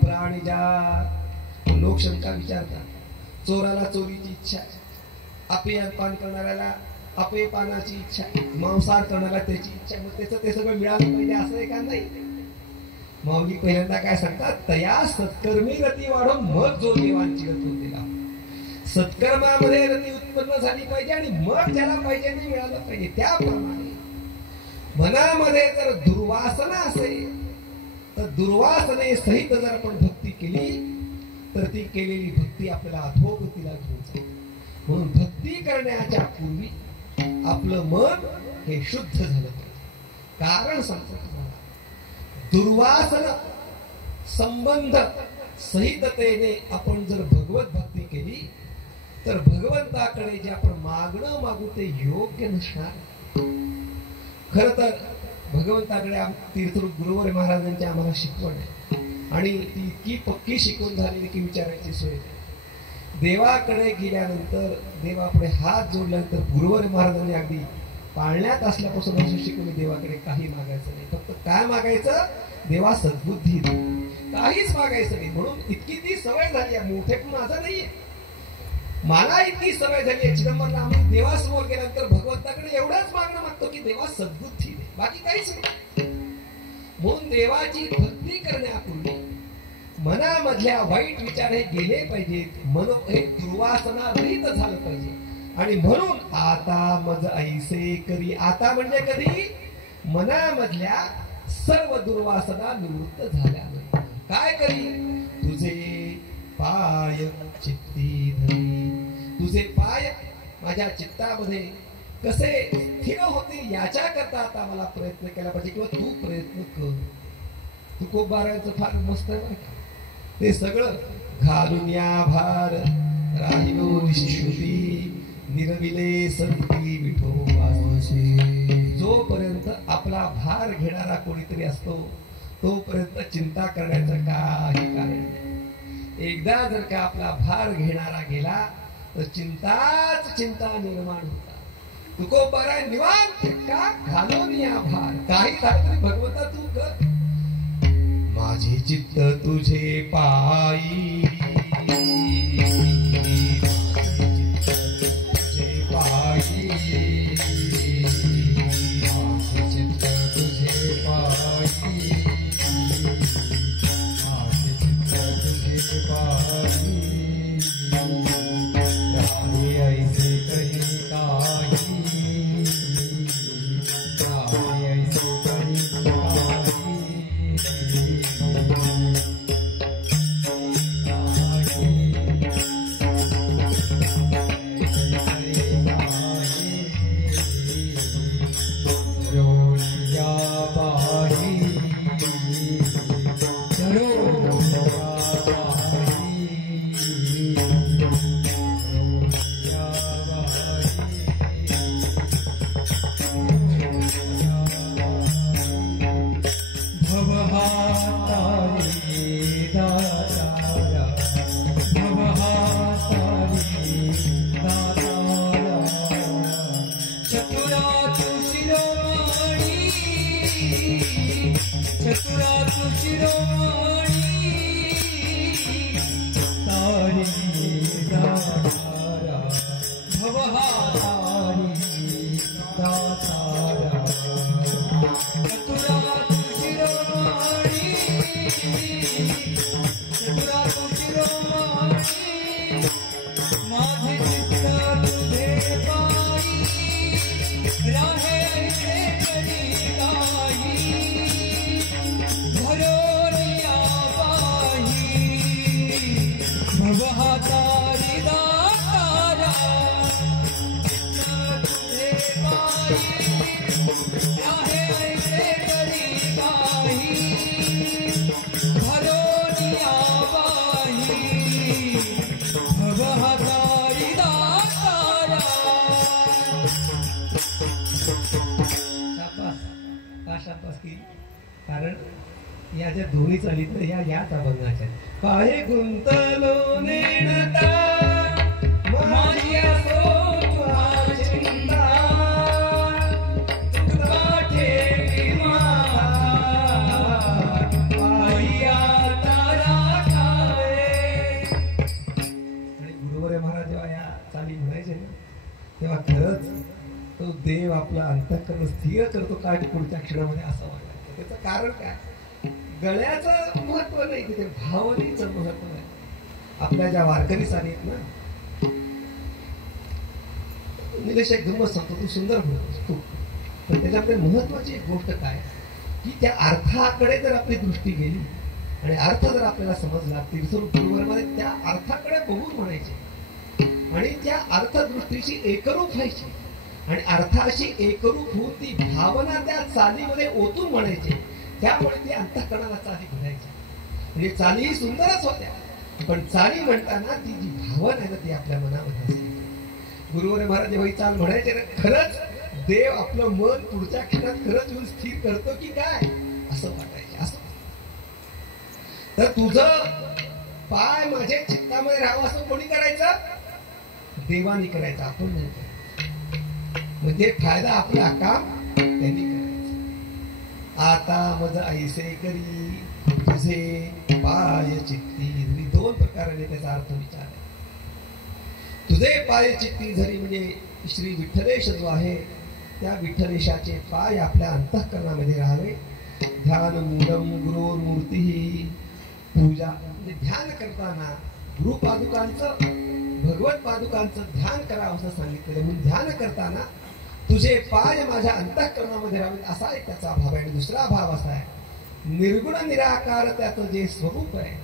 प्राणीजा. लोकशंका विचारतात. चोराला चोरीची इच्छा, अपेयपान करणाऱ्याला अपेयपानाची इच्छा, मांसाहार करणाऱ्याला त्याची इच्छा. मग त्याचं ते सगळं मिळालं पाहिजे असं आहे का? नाही. माऊली पहिल्यांदा काय सांगतात? तया सत्कर्मी रती वाढून मग जो देवांची रती होते लाभ. सत्कर्मामध्ये रती उत्पन्न झाली पाहिजे आणि मग ज्याला पाहिजे नाही मिळालं पाहिजे. त्याप्रमाणे मनामध्ये जर दुर्वासना असेल तर दुर्वासने सहित जर आपण भक्ती केली तर ती केलेली भक्ती आपल्याला अधोगतीला घेऊन जाईल. म्हणून भक्ती करण्याच्या पूर्वी आपलं मन हे शुद्ध झालं पाहिजे. कारण सांगतो तुम्हाला, दुर्वासना संबंध सहिततेने आपण जर भगवत भक्ती केली तर भगवंताकडे जे आपण मागणं मागू ते योग्य नसणार. खर तर भगवंताकडे तीर्थरूप गुरुवर महाराजांची आम्हाला शिकवण आहे आणि ती इतकी पक्की शिकवण झालेली की विचारायची सोय नाही. देवाकडे गेल्यानंतर, देवापुढे हात जोडल्यानंतर गुरुवर महाराजांनी अगदी पाळण्यात असल्यापासून असं शिकवलं, देवाकडे काही मागायचं नाही. फक्त काय मागायचं? देवा सद्बुद्धी दे, काहीच मागायचं नाही. म्हणून इतकी ती सवय झाली आहे. मोठे पण माझा नाहीये. मला इतकी सवय झाली आहे चिदंबरला, आम्ही देवासमोर गेल्यानंतर भगवंताकडे एवढंच मागणं मागतो की देवा सद्बुद्धी दे, बाकी काहीच नाही. म्हणून देवाची भक्ती करण्यापूर्वी मनामधल्या वाईट विचार हे गेले पाहिजेत, मन हे दुर्वासना रहित झालं पाहिजे. आणि म्हणून आता मज ऐसे करी, आता म्हणजे कधी मनामधल्या सर्व दुर्वासना निवृत्त झाल्यानंतर काय करी, तुझे पाय चित्ती धरी, तुझे पाय माझ्या चित्तामध्ये कसे स्थिर होतील याच्या करता आता मला प्रयत्न केला पाहिजे, किंवा तू प्रयत्न कर. तुकोबाराचं फार मस्त आहे बरं का, ते सगळं घालून या भार राहिलो निशुभी निरविले संती विठोबाचे. जोपर्यंत आपला भार घेणारा कोणीतरी असतो तोपर्यंत चिंता करण्याचं काही कारण नाही. एकदा जर का आपला भार घेणारा गेला तर चिंताच चिंता निर्माण होतात. तुकोबारा निवांत का घालून या भार, काही झालं तरी भगवंता तू कर. माझे चित्त तुझे पायी, तुझे पायी, माझे चित्त तुझे पायी, माझे चित्त तुझे पायी. राहे ऐसे कहीं काही, राहे ऐसे कहीं काही. कारण या ज्या दोन्ही चाली तर याच अभंगाच्या पाय गुंतलो नेणता माझ्या चिंता आणि गुरुवर महाराज जेव्हा या चाली म्हणायचे ना तेव्हा खरंच तो देव आपला अंतःकरण स्थिर करतो काय पुढच्या क्षणामध्ये असं वाटतं. त्याचं कारण काय, गळ्याचं महत्व नाही तिथे, भावनेचं महत्व आहे. आपल्या ज्या वारकरी सारी आहेत ना, निलेश एक गंमत सांगतो, तू सुंदर बोलतोस खूप, पण त्याच्यामध्ये महत्वाची एक गोष्ट काय की त्या अर्थाकडे जर आपली दृष्टी गेली आणि अर्थ जर आपल्याला समजला, तीर्थरूप गुरुवरमध्ये त्या अर्थाकडे बघून म्हणायचे आणि त्या अर्थदृष्टीची एकरूप व्हायची आणि अर्थाशी एकरूप होऊन ती भावना त्या चालीमध्ये ओतून म्हणायचे. त्यामुळे ती अंतःकरणाला चाली म्हणायची. म्हणजे चालीही सुंदरच होत्या, पण चाली म्हणताना ती जी भावना आहे ना ती आपल्या मनामध्ये असते. गुरुवर महाराज जेव्हा ही चाल म्हणायचे ना, खरंच देव आपलं मन पुढच्या क्षणात खरंच येऊन स्थिर करतो की काय असं वाटायचे. असं तर तुझं पाय माझे चित्तामध्ये राहावं असं कोणी करायचं, देवानी करायचं, आपण नाही करायचं. म्हणजे फायदा आपला काम त्यांनी करायचा. आता मज ऐसे करी तुझे पाय चित्ती, दोन प्रकाराने त्याचा अर्थ विचार आहे. तुझे तुझे पाय चित्ती धरी म्हणजे श्री विठ्ठलेश जो आहे त्या विठ्ठलेशाचे पाय आपल्या अंतःकरणामध्ये राहावे. ध्यान मूलम गुरुर मूर्ती पूजा म्हणजे ध्यान करताना गुरुपादुकांचं भगवत पादुकांचं ध्यान करावं असं सांगितलेलं. म्हणून ध्यान करताना तुझे पाय माझ्या अंतःकरणामध्ये राहावेत असा एक त्याचा भाव आहे. आणि दुसरा भाव असा आहे निर्गुण निराकार त्याचं जे स्वरूप आहे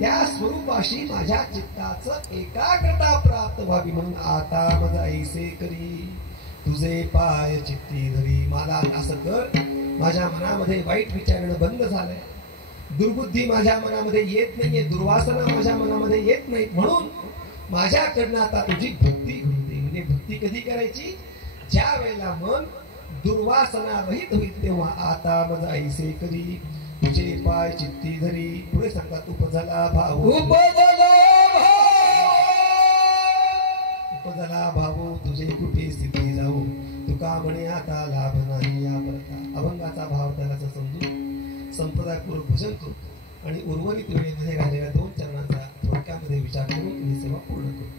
त्या स्वरूपाशी माझ्या चित्ताचं एकाग्रता प्राप्त व्हावी. म्हणून आता माझा ऐसे करी तुझे पाय चित्ती धरी. मला असं कर माझ्या मनामध्ये वाईट विचार येणं बंद झालंय, दुर्बुद्धी माझ्या मनामध्ये येत नाहीये, दुर्वासना माझ्या मनामध्ये येत नाही. म्हणून माझ्याकडनं आता तुझी भक्ती होते. म्हणजे भक्ती कधी करायची? ज्या वेळेला मन दुर्वासना रहित होईल तेव्हा. आता माझा ऐसे करी तुझे पाय चित्ती धरी. पुढे सांगतात उपजला भाव उपजला भाऊ तुझे कुठे स्थिती जाऊ. तुका म्हणे आता लाभ नाही या परता. अभंगाचा भाव त्याला समजून संप्रदायपूर्वक भजन करतो आणि उर्वरित वेळेमध्ये राहिलेल्या 2 चरणांचा थोडक्यामध्ये विचार करून ही सेवा पूर्ण करतो.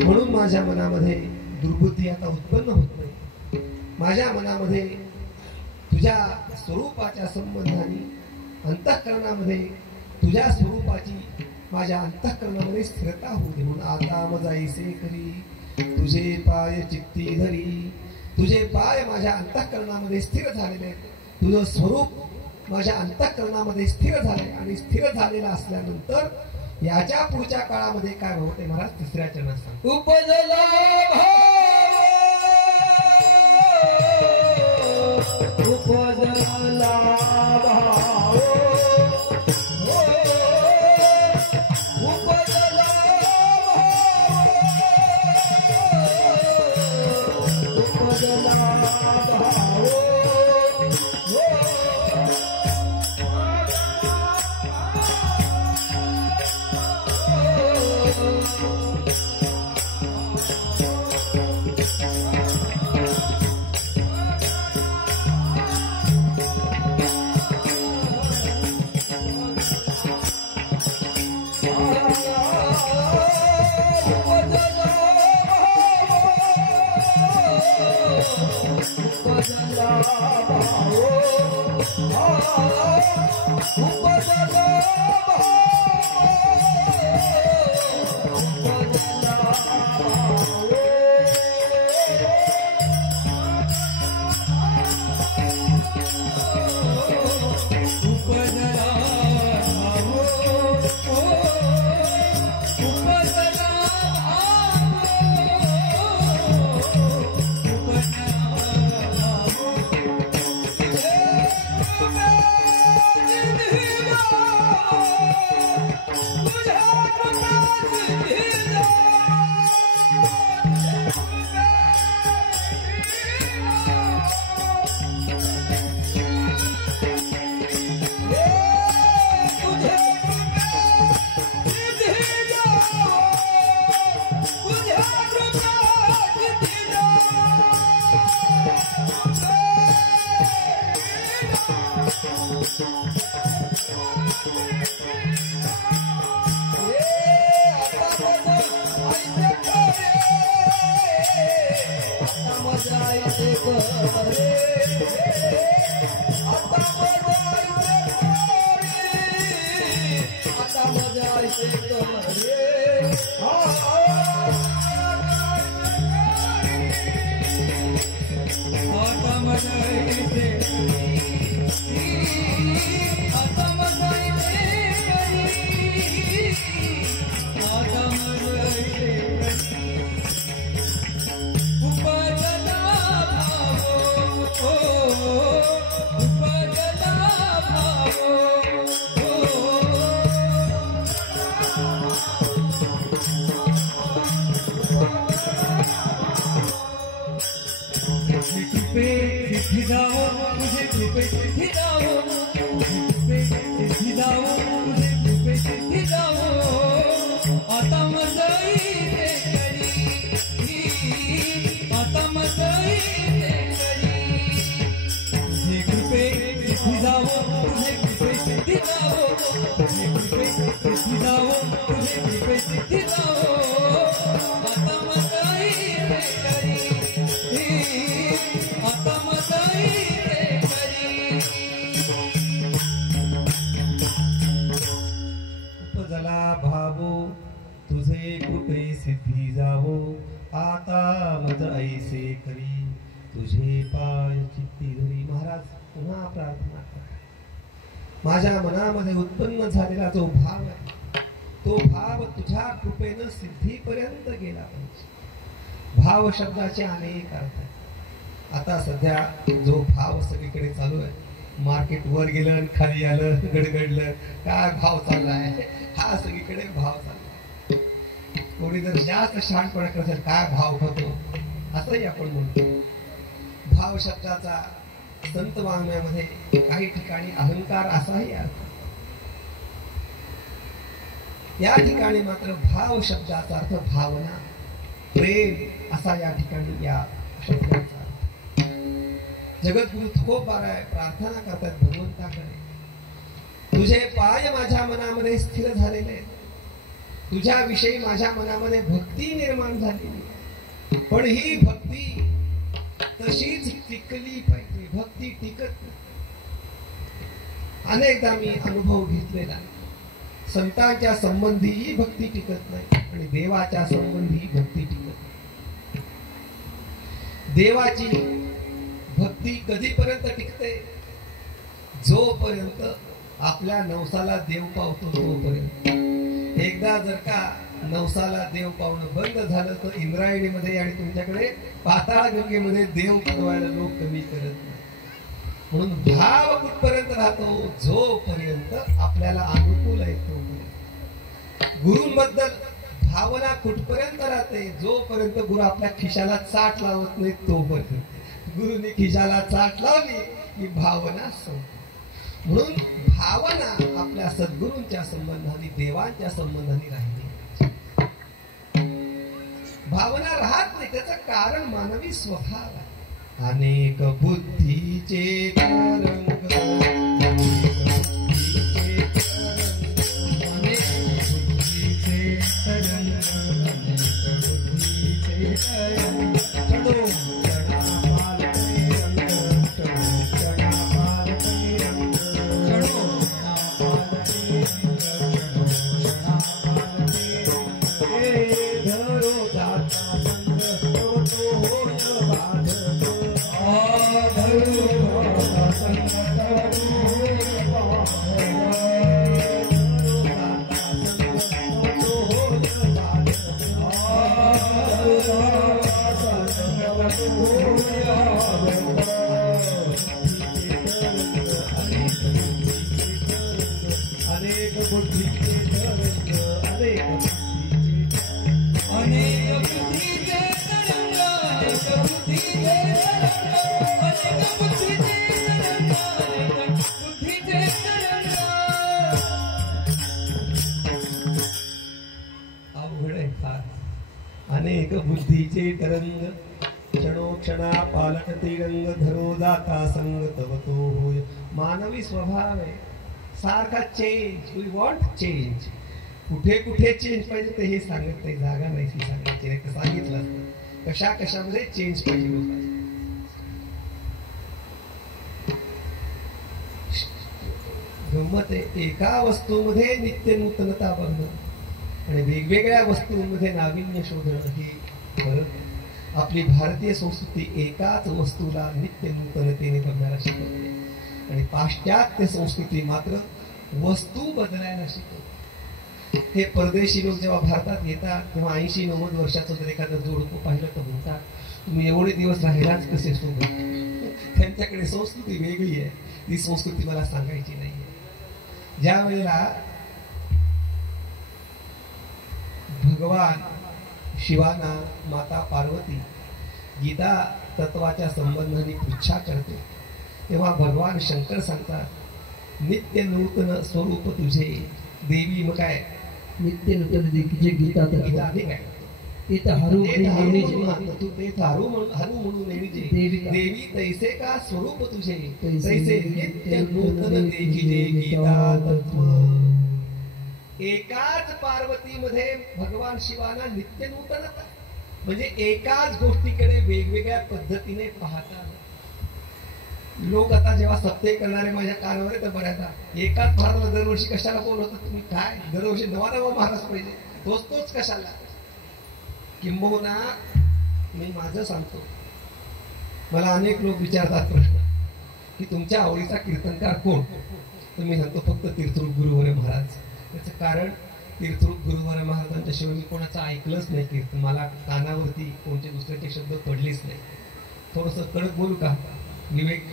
म्हणून माझ्या मनामध्ये दुर्बुद्धी आता उत्पन्न होत नाही. माझ्या मनामध्ये तुझ्या स्वरूपाच्या संबंधाने अंतःकरणामध्ये तुझ्या स्वरूपाची माझ्या अंतःकरणामध्ये स्थिरता होऊ दे. म्हणून आता माझा ऐसे करी तुझे पाय चित्ती धरी. तुझे पाय माझ्या अंतःकरणामध्ये स्थिर झालेले आहेत. तुझं स्वरूप माझ्या अंतःकरणामध्ये स्थिर झाले आणि स्थिर झालेला असल्यानंतर याच्या पुढच्या काळामध्ये काय होते महाराज? 3ऱ्या चरणात सांग. उपजला भाव उपजला भाव उपजला भाव उपजला भाव. उपजला ऐसे करे आता मजा ऐसे करे तुझे कृपे सिद्धी जावो आता मज ऐसे करी तुझे पाय चित्ती धरी. महाराज पुन्हा प्रार्थना करा. माझ्या मनामध्ये उत्पन्न झालेला जो भाव आहे तो भाव तुझ्या कृपेनं सिद्धीपर्यंत गेला पाहिजे. भाव शब्दाचे अनेक अर्थ आहेत. आता सध्या जो भाव सगळीकडे चालू आहे, मार्केट वर गेलं आणि खाली आलं, गडगडलं, काय भाव चाललाय, हा सगळीकडे भाव चाललाय. कोणी जर जास्त शहाणपणा करत असेल, काय भाव खातो असंही आपण म्हणतो. भाव शब्दाचा संत वाङ्मयामध्ये काही ठिकाणी अहंकार असाही अर्थ. या ठिकाणी मात्र भाव शब्दाचा अर्थ भावना, प्रेम असा या ठिकाणी या शब्दाचा अर्थ. जगद्गुरु तुकोबाराय प्रार्थना करतात भगवंताकडे, तुझे पाय माझ्या मनामध्ये स्थिर झालेले, तुझ्याविषयी माझ्या मनामध्ये भक्ती निर्माण झालेली, पण ही भक्ती तशीच टिकली पाहिजे. भक्ती टिकत नाही. अनेकदा मी अनुभव घेतलेला, संतांच्या संबंधीही भक्ती टिकत नाही आणि देवाच्या संबंधी भक्ती टिकत नाही. देवाची भक्ती कधीपर्यंत टिकते? जोपर्यंत आपल्या नवसाला देव पावतो तोपर्यंत. एकदा जर का नवसाला देव पावणं बंद झालं तर इंद्रायणीमध्ये आणि तुमच्याकडे पाताळगंगेमध्ये देव पाववायला लोक कमी करत नाही. म्हणून भाव कुठपर्यंत राहतो? जोपर्यंत आपल्याला अनुकूल आहे तोपर्यंत. गुरूंबद्दल भावना कुठपर्यंत राहते? जोपर्यंत गुरु आपल्या खिशाला चाट लावत नाही तोपर्यंत. गुरुने खिशाला चाट लावली की भावना संपते. म्हणून भावना आपल्या सद्गुरूंच्या संबंधाने, देवांच्या संबंधाने राहिली. भावना राहत नाही त्याचं कारण मानवी स्वभाव आहे. अनेक बुद्धीचे तरंग, अनेक बुद्धीचे तरंग, क्षणोक्षणा पालटते रंग, धरो जाता संग तव तो होय. मानवी स्वभाव आहे सारखा चेंज. We want change. कुठे कुठे चेंज पाहिजे ते हे सांगत नाही, जागा नाही सांगायची. सांगितलं कशा कशामध्ये चेंज पाहिजे लोकांना. गंमत आहे, एका वस्तूमध्ये नित्य नूतनता बघणं आणि वेगवेगळ्या वस्तूंमध्ये नाविन्य शोधणं ही फरक आहे. आपली भारतीय संस्कृती एकाच वस्तूला नित्य नूतनतेने बघणारा शिकवते आणि पाश्चात्य संस्कृती मात्र वस्तू बदलायला शिकवते. हे परदेशी लोक जेव्हा भारतात येतात तेव्हा 80-90 वर्षाचं जर एखादं जोडपं पाहिलं तर म्हणतात, तुम्ही एवढे दिवस राहिलाच कसे सोबत. त्यांच्याकडे संस्कृती वेगळी आहे, ती संस्कृती मला सांगायची नाहीये. ज्या वेळेला भगवान शिवाना माता पार्वती गीता तत्वाच्या संबंधाने पृच्छा करते तेव्हा भगवान शंकर सांगतात, नित्य नूतन स्वरूप तुझे देवी. मग काय नित्य नूतन देखील गीता गीता आधी काय ते तर हरू तू ते हरू म्हणून देवी तैसे का स्वरूप तुझे तैसे नित्य नूतन देखील गीता तत्व. एकाच पार्वतीमध्ये भगवान शिवाना नित्य नूतनता म्हणजे एकाच गोष्टीकडे वेगवेगळ्या पद्धतीने पाहतात. लोक आता जेव्हा सप्ते करणारे माझ्या कानावर तर बऱ्याचदा एकाच महाराजाला दरवर्षी कशाला बोलवतात तुम्ही, काय दरवर्षी नवा महाराज पाहिजे, तोच कशाला. किंबहुना मी माझं सांगतो, मला अनेक लोक विचारतात प्रश्न की तुमच्या आवडीचा कीर्तनकार कोण, तर मी सांगतो फक्त तीर्थरूप गुरुवरे महाराज. त्याचं कारण तीर्थरूप गुरुवरे महाराजांच्या शिवाय मी कोणाचं ऐकलंच नाही कीर्तन, मला कानावरती कोणते दुसऱ्याचे शब्द पडलेच नाही. थोडंसं कडक बोलू का, विवेक,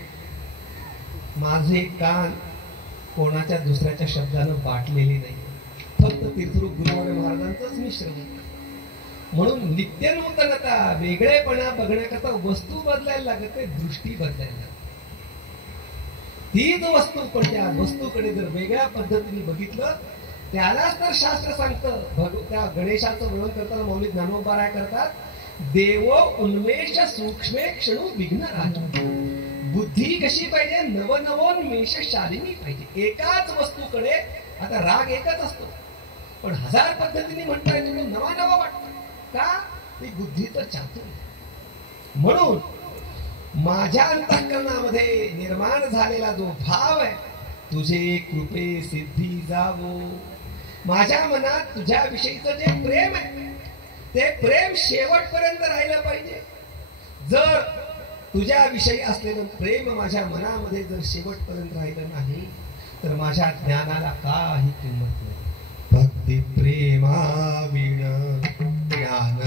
माझे कान कोणाच्या दुसऱ्याच्या शब्दानं बाटलेले नाही, फक्त तीर्थरूप गुरुवरे महाराजांचंच मी श्रवण. म्हणून नित्य नूतनता वेगळेपणा बघण्याकरता वस्तू बदलायला लागत नाही, दृष्टी बदलायला लागते. तीच वस्तू पण त्या वस्तूकडे जर वेगळ्या पद्धतीने बघितलं त्यालाच तर शास्त्र सांगतं. त्या गणेशाचं वर्णन करताना मौली ज्ञानोबा राय करतात, देव उन्मेष सूक्ष्मे क्षणू विघ्न राज. बुद्धी कशी पाहिजे, नवनवोन्मेष शालिनी पाहिजे. एकाच वस्तूकडे आता राग एकच असतो पण 1000 पद्धतीने म्हणता येतो, नवा वाटतो का, ती बुद्धीचं चातुर्य. म्हणून माझ्या अंतःकरणामध्ये निर्माण झालेला जो भाव आहे, तुझे कृपे सिद्धी जावो, माझ्या मनात तुझ्याविषयीचं जे प्रेम आहे ते प्रेम शेवटपर्यंत राहिलं पाहिजे. जर तुझ्याविषयी असलेलं प्रेम माझ्या मनामध्ये जर शेवटपर्यंत राहिलं नाही तर माझ्या ज्ञानाला काही किंमत नाही. भक्ती प्रेमा विण ज्ञान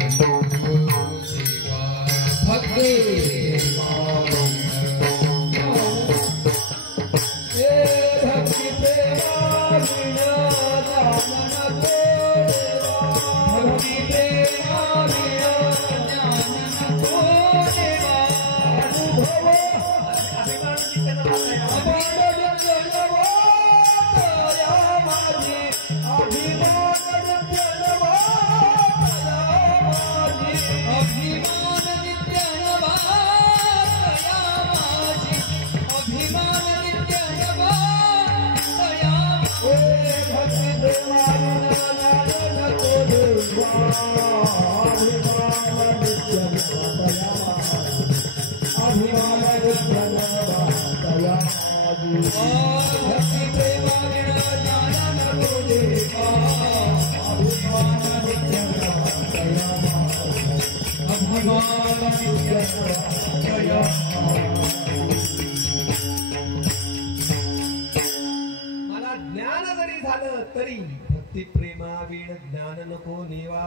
मला ज्ञान जरी झालं तरी भक्ती प्रेमा वीण ज्ञान नको नेवा,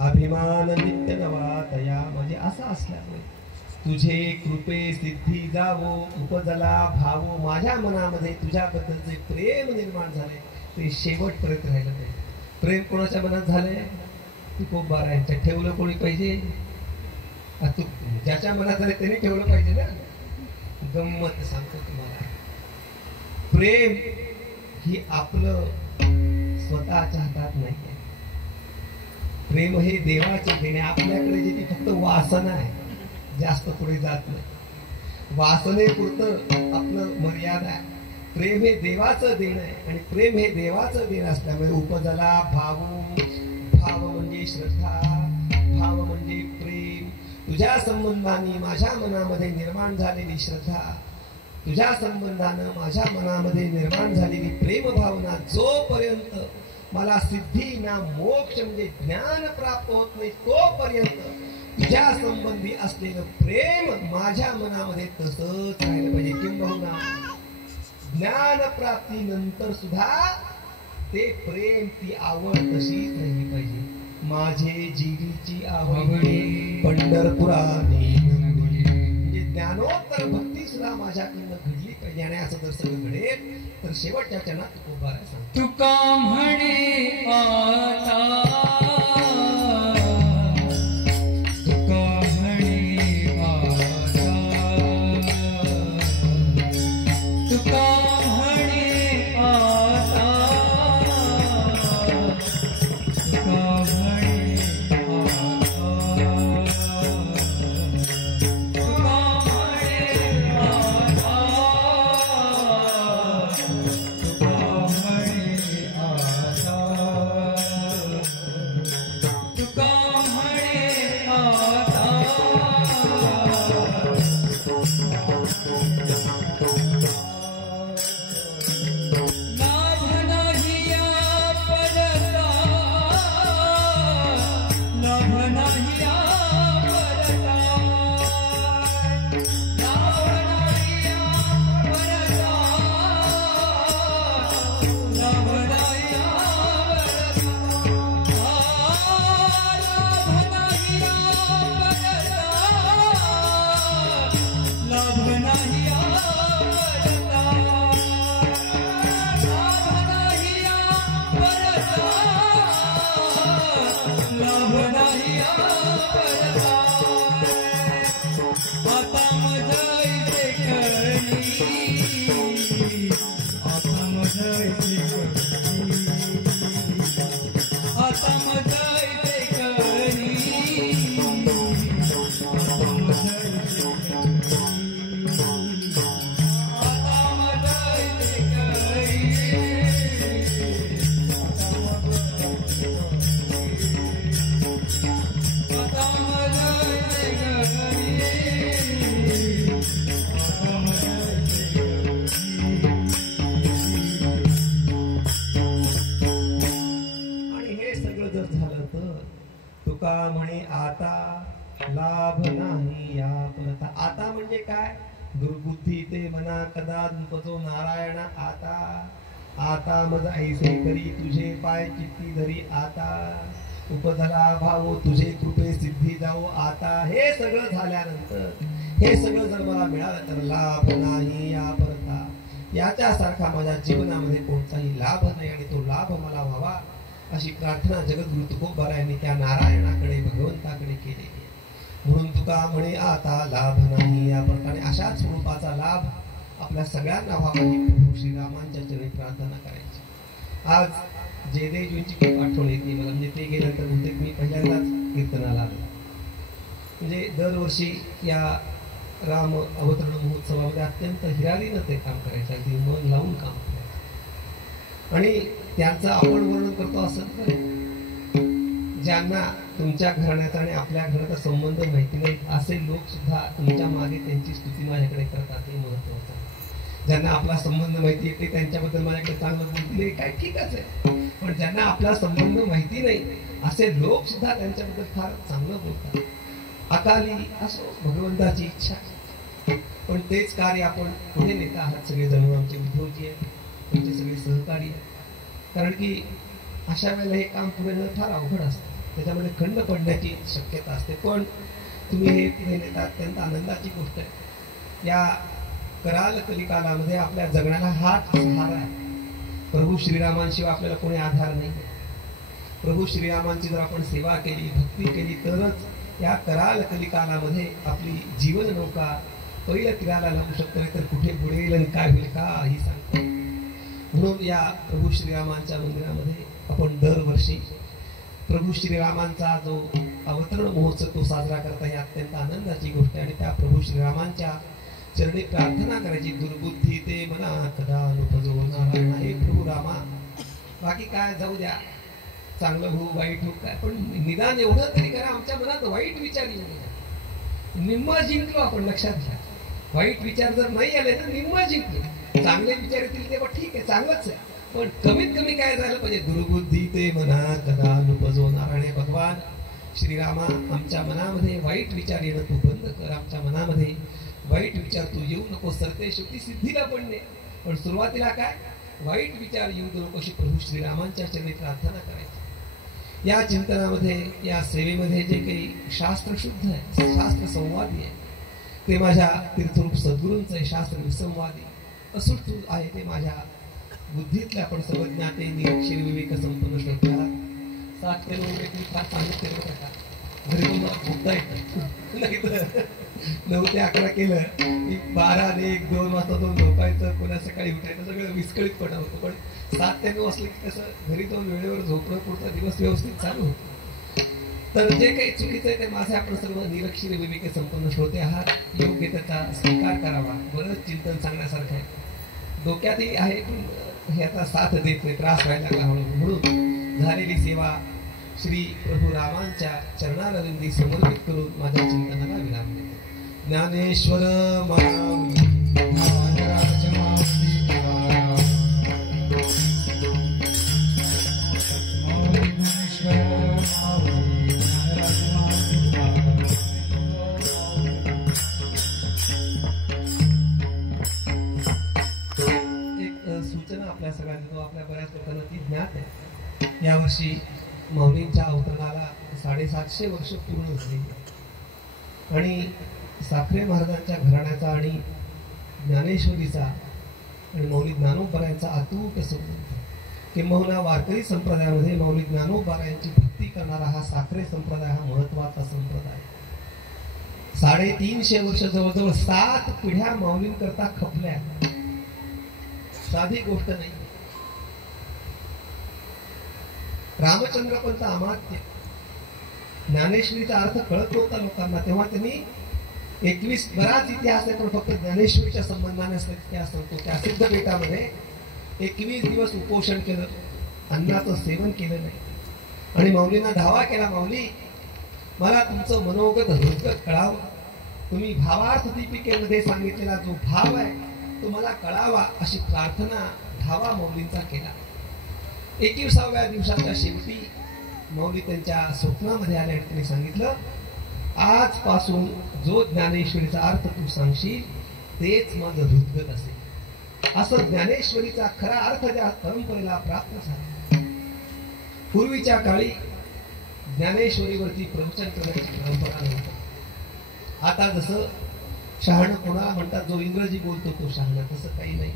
अभिमान नित्य नवा तया. म्हणजे असं असल्यामुळे तुझे कृपे सिद्धी जावो, उपजला भावो, माझ्या मनामध्ये तुझ्याबद्दलचे प्रेम निर्माण झाले ते शेवटपर्यंत राहिलं नाही. प्रेम कोणाच्या मनात झालंय, तू खूप बारा यांच्या ठेवलं कोणी पाहिजे, तू ज्याच्या मनात झाले त्याने ठेवलं पाहिजे ना. गंमत सांगतो तुम्हाला, प्रेम ही आपलं स्वतःच्या हातात नाहीये. प्रेम हे देवाचे देणे. आपल्याकडे जे फक्त वासना आहे, जास्त पुढे जात नाही. वासनेपुरतं आपलं मर्यादा आहे. प्रेम हे देवाचं देणं आहे आणि प्रेम हे देवाचं देणं असल्यामुळे उपजला भाव. भाव म्हणजे श्रद्धा, भाव म्हणजे प्रेम. तुझ्या संबंधाने माझ्या मनामध्ये निर्माण झालेली श्रद्धा, तुझ्या संबंधानं माझ्या मनामध्ये निर्माण झालेली प्रेम भावना जोपर्यंत मला सिद्धी ना मोक्ष म्हणजे ज्ञान प्राप्त होत नाही तोपर्यंत तुझ्या संबंधी असलेलं प्रेम माझ्या मनामध्ये तसंच राहिलं पाहिजे. किंबहुना ज्ञान प्राप्तीनंतर सुद्धा ते प्रेम ती आवड तशीच राहिली पाहिजे. माझे जीवीची आवडी पंढरपुराने म्हणजे ज्ञानोत्तर भक्ती सुद्धा माझ्याकडनं घडली पाहिजे. आणि असं जर सगळं घडेल तर शेवटच्या क्षणात तुकोबारा सांगतो तुका म्हणे आता म्हणे आता लाभ नाही या परता. आता म्हणजे काय? दुर्बुद्धी ते मना कदा उपजो नारायण आता. आता मज ऐसे करी तुझे पाय चित्ती धरी आता. उपजला भाव तुझे कृपे सिद्धी जाओ आता. हे सगळं झाल्यानंतर हे सगळं जर मला मिळालं तर लाभ नाही या परता. याच्यासारखा माझ्या जीवनामध्ये कोणताही लाभ नाही आणि तो लाभ मला व्हावा अशी प्रार्थना जगद्गुरु तुकोबारा यांनी त्या नारायणाकडे भगवंताकडे केली. म्हणून तुका म्हणे आता लाभ नाही या प्रकारे अशाच स्वरूपाचा लाभ आपल्या सगळ्यांना व्हावा ही प्रभू श्रीरामांच्या चरणी प्रार्थना करायची. आज जयदेवजींची खूप आठवण येते मला. म्हणजे ते गेल्यानंतर बहुतेक मी पहिल्यांदाच कीर्तनाला आलो. म्हणजे दरवर्षी या राम अवतरण महोत्सवामध्ये अत्यंत हिरारीनं ते काम करायचं. अगदी मन लावून काम करायचं. आणि त्यांचं आपण वर्णन करतो असं नाही. ज्यांना तुमच्या घराण्याचा आणि आपल्या घराचा संबंध माहिती नाही असे लोक सुद्धा तुमच्या मागे त्यांची स्तुती माझ्याकडे करतात. हे महत्वाचं आहे. ज्यांना आपला संबंध माहिती येते त्यांच्याबद्दल माझ्याकडे चांगलं बोलती नाही काय ठीकच आहे. पण ज्यांना आपला संबंध माहिती नाही असे लोक सुद्धा त्यांच्याबद्दल फार चांगलं बोलतात. अकाली असो भगवंताची इच्छा. पण तेच कार्य आपण पुढे नेत आहात सगळे जण. आमचे उद्धवजी आहेत, तुमचे सगळे सहकारी आहेत. कारण की अशा वेळेला हे काम पुढे नेणं फार अवघड असतं. त्याच्यामध्ये खंड पडण्याची शक्यता असते. पण तुम्ही हे पुढे नेता अत्यंत आनंदाची गोष्ट आहे. या कराल कलिकालामध्ये आपल्या जगण्याला हाच सहारा आहे. प्रभू श्रीरामांशिवाय आपल्याला कोणी आधार नाही. प्रभू श्रीरामांची जर आपण सेवा केली भक्ती केली तरच या कराल कलिकालामध्ये आपली जीवन नौका पहिल्या तीराला लागू शकतो. नाही तर कुठे बुडेल आणि काय होईल काही सांगतो. म्हणून या प्रभू श्रीरामांच्या मंदिरामध्ये आपण दरवर्षी प्रभू श्रीरामांचा जो अवतरण महोत्सव तो साजरा करता ही अत्यंत आनंदाची गोष्ट आहे. आणि त्या प्रभू श्रीरामांच्या चरणी प्रार्थना करायची. दुर्बुद्धी ते मना कदा उपजो नारायण. हे प्रभू रामा बाकी काय जाऊ द्या, चांगलं हो वाईट हो काय, पण निदान एवढं तरी करा आमच्या मनात वाईट विचार येऊ नये. निम्मा जिंकलो आपण. लक्षात घ्या वाईट विचार जर नाही आले तर निम्म जिंकले. चांगले विचार येतील तेव्हा ठीक आहे, चांगलंच आहे, पण कमीत कमी काय झालं पाहिजे, दुर्बुद्धी ते मना कदा नुपजवणार. आणि भगवान श्रीरामा, आमच्या मनामध्ये वाईट विचार येणं तू बंद कर, आमच्या मनामध्ये वाईट विचार तू येऊ नको. सरते शेवटी सिद्धीला पडणे, पण सुरुवातीला काय वाईट विचार येऊ नको अशी प्रभू श्रीरामांच्या चरणी प्रार्थना करायची. या चिंतनामध्ये, या सेवेमध्ये जे काही शास्त्र शुद्ध आहे, शास्त्र संवादी आहे, ते माझ्या तीर्थरूप सद्गुरूंचं आहे. शास्त्र विसंवादी असूट आहे ते माझ्या बुद्धीतल्या आपण सर्वज्ञाते निरक्षर विवेक संपन्न श्रोत्या. 7 किलो तुम्ही फार सांगितलं का घरी तुम्हाला झोपता येतं नाही तर 9 ते 11 केलं की 12 आणि 1-2 वाजता तो झोपायचं, पुन्हा सकाळी उठायचं, सगळं विस्कळीतपणा होतो. पण 7 ते 9 असलं की कसं घरी जाऊन वेळेवर झोपणं, पुढचा दिवस व्यवस्थित चालू होतो. तर जे काही चुकीचं आहे ते माझे आपण सर्व निरक्षर विवेक संपन्न श्रोते आहात, योग्य त्याचा स्वीकार करावा. बरंच चिंतन सांगण्यासारखं आहे, डोक्यातही आहे, पण हे आता साथ देत नाही, त्रास व्हायला लागला म्हणून झालेली सेवा श्री प्रभू रामांच्या चरणारविंदी समर्पित करून माझ्या चिंतनाला विराम देतो. ज्ञानेश्वर सूचना आपल्या सगळ्यांना, आपल्या बऱ्याच लोकांना ती ज्ञात आहे. यावर्षी मौलींच्या अवतरणाला 750 वर्ष पूर्ण झाली आणि साखरे महाराजांच्या घराण्याचा आणि ज्ञानेश्वरीचा आणि मौली ज्ञानोबा अतूट संबंध. किंबहुना वारकरी संप्रदायामध्ये मौली ज्ञानोबा यांची भक्ती करणारा हा साखरे संप्रदाय हा महत्वाचा संप्रदाय. 350 वर्ष, जवळजवळ 7 पिढ्या मौलींकरता खपल्या. साधी गोष्ट नाही. रामचंद्र पंत अमात्य ज्ञानेश्वरीचा अर्थ कळत नव्हता लोकांना, तेव्हा त्यांनी 21 बराच इतिहास आहे पण फक्त ज्ञानेश्वरीच्या संबंधाने इतिहास सांगतो. त्या सिद्ध बेटामध्ये 21 दिवस उपोषण केलं, अन्नाचं सेवन केलं नाही आणि मौलींना धावा केला, मौली मला तुमचं मनोगत हृदय कळावं, तुम्ही भावार्थ दीपिकेमध्ये सांगितलेला जो भाव आहे तो मला कळावा अशी प्रार्थना धावा मौलींचा केला. 21व्या दिवसाच्या शेवटी मौली त्यांच्या स्वप्नामध्ये आले आणि त्यांनी सांगितलं, आजपासून जो ज्ञानेश्वरीचा अर्थ तू सांगशील तेच माझं हृदगत असेल. असं ज्ञानेश्वरीचा खरा अर्थ ज्या परंपरेला प्राप्त झाला. पूर्वीच्या काळी ज्ञानेश्वरीवरती प्रवचन करण्याची परंपरा नव्हती. आता जसं शहाणं कोणाला म्हणतात, जो इंग्रजी बोलतो तो शहाणा, तसं काही नाही.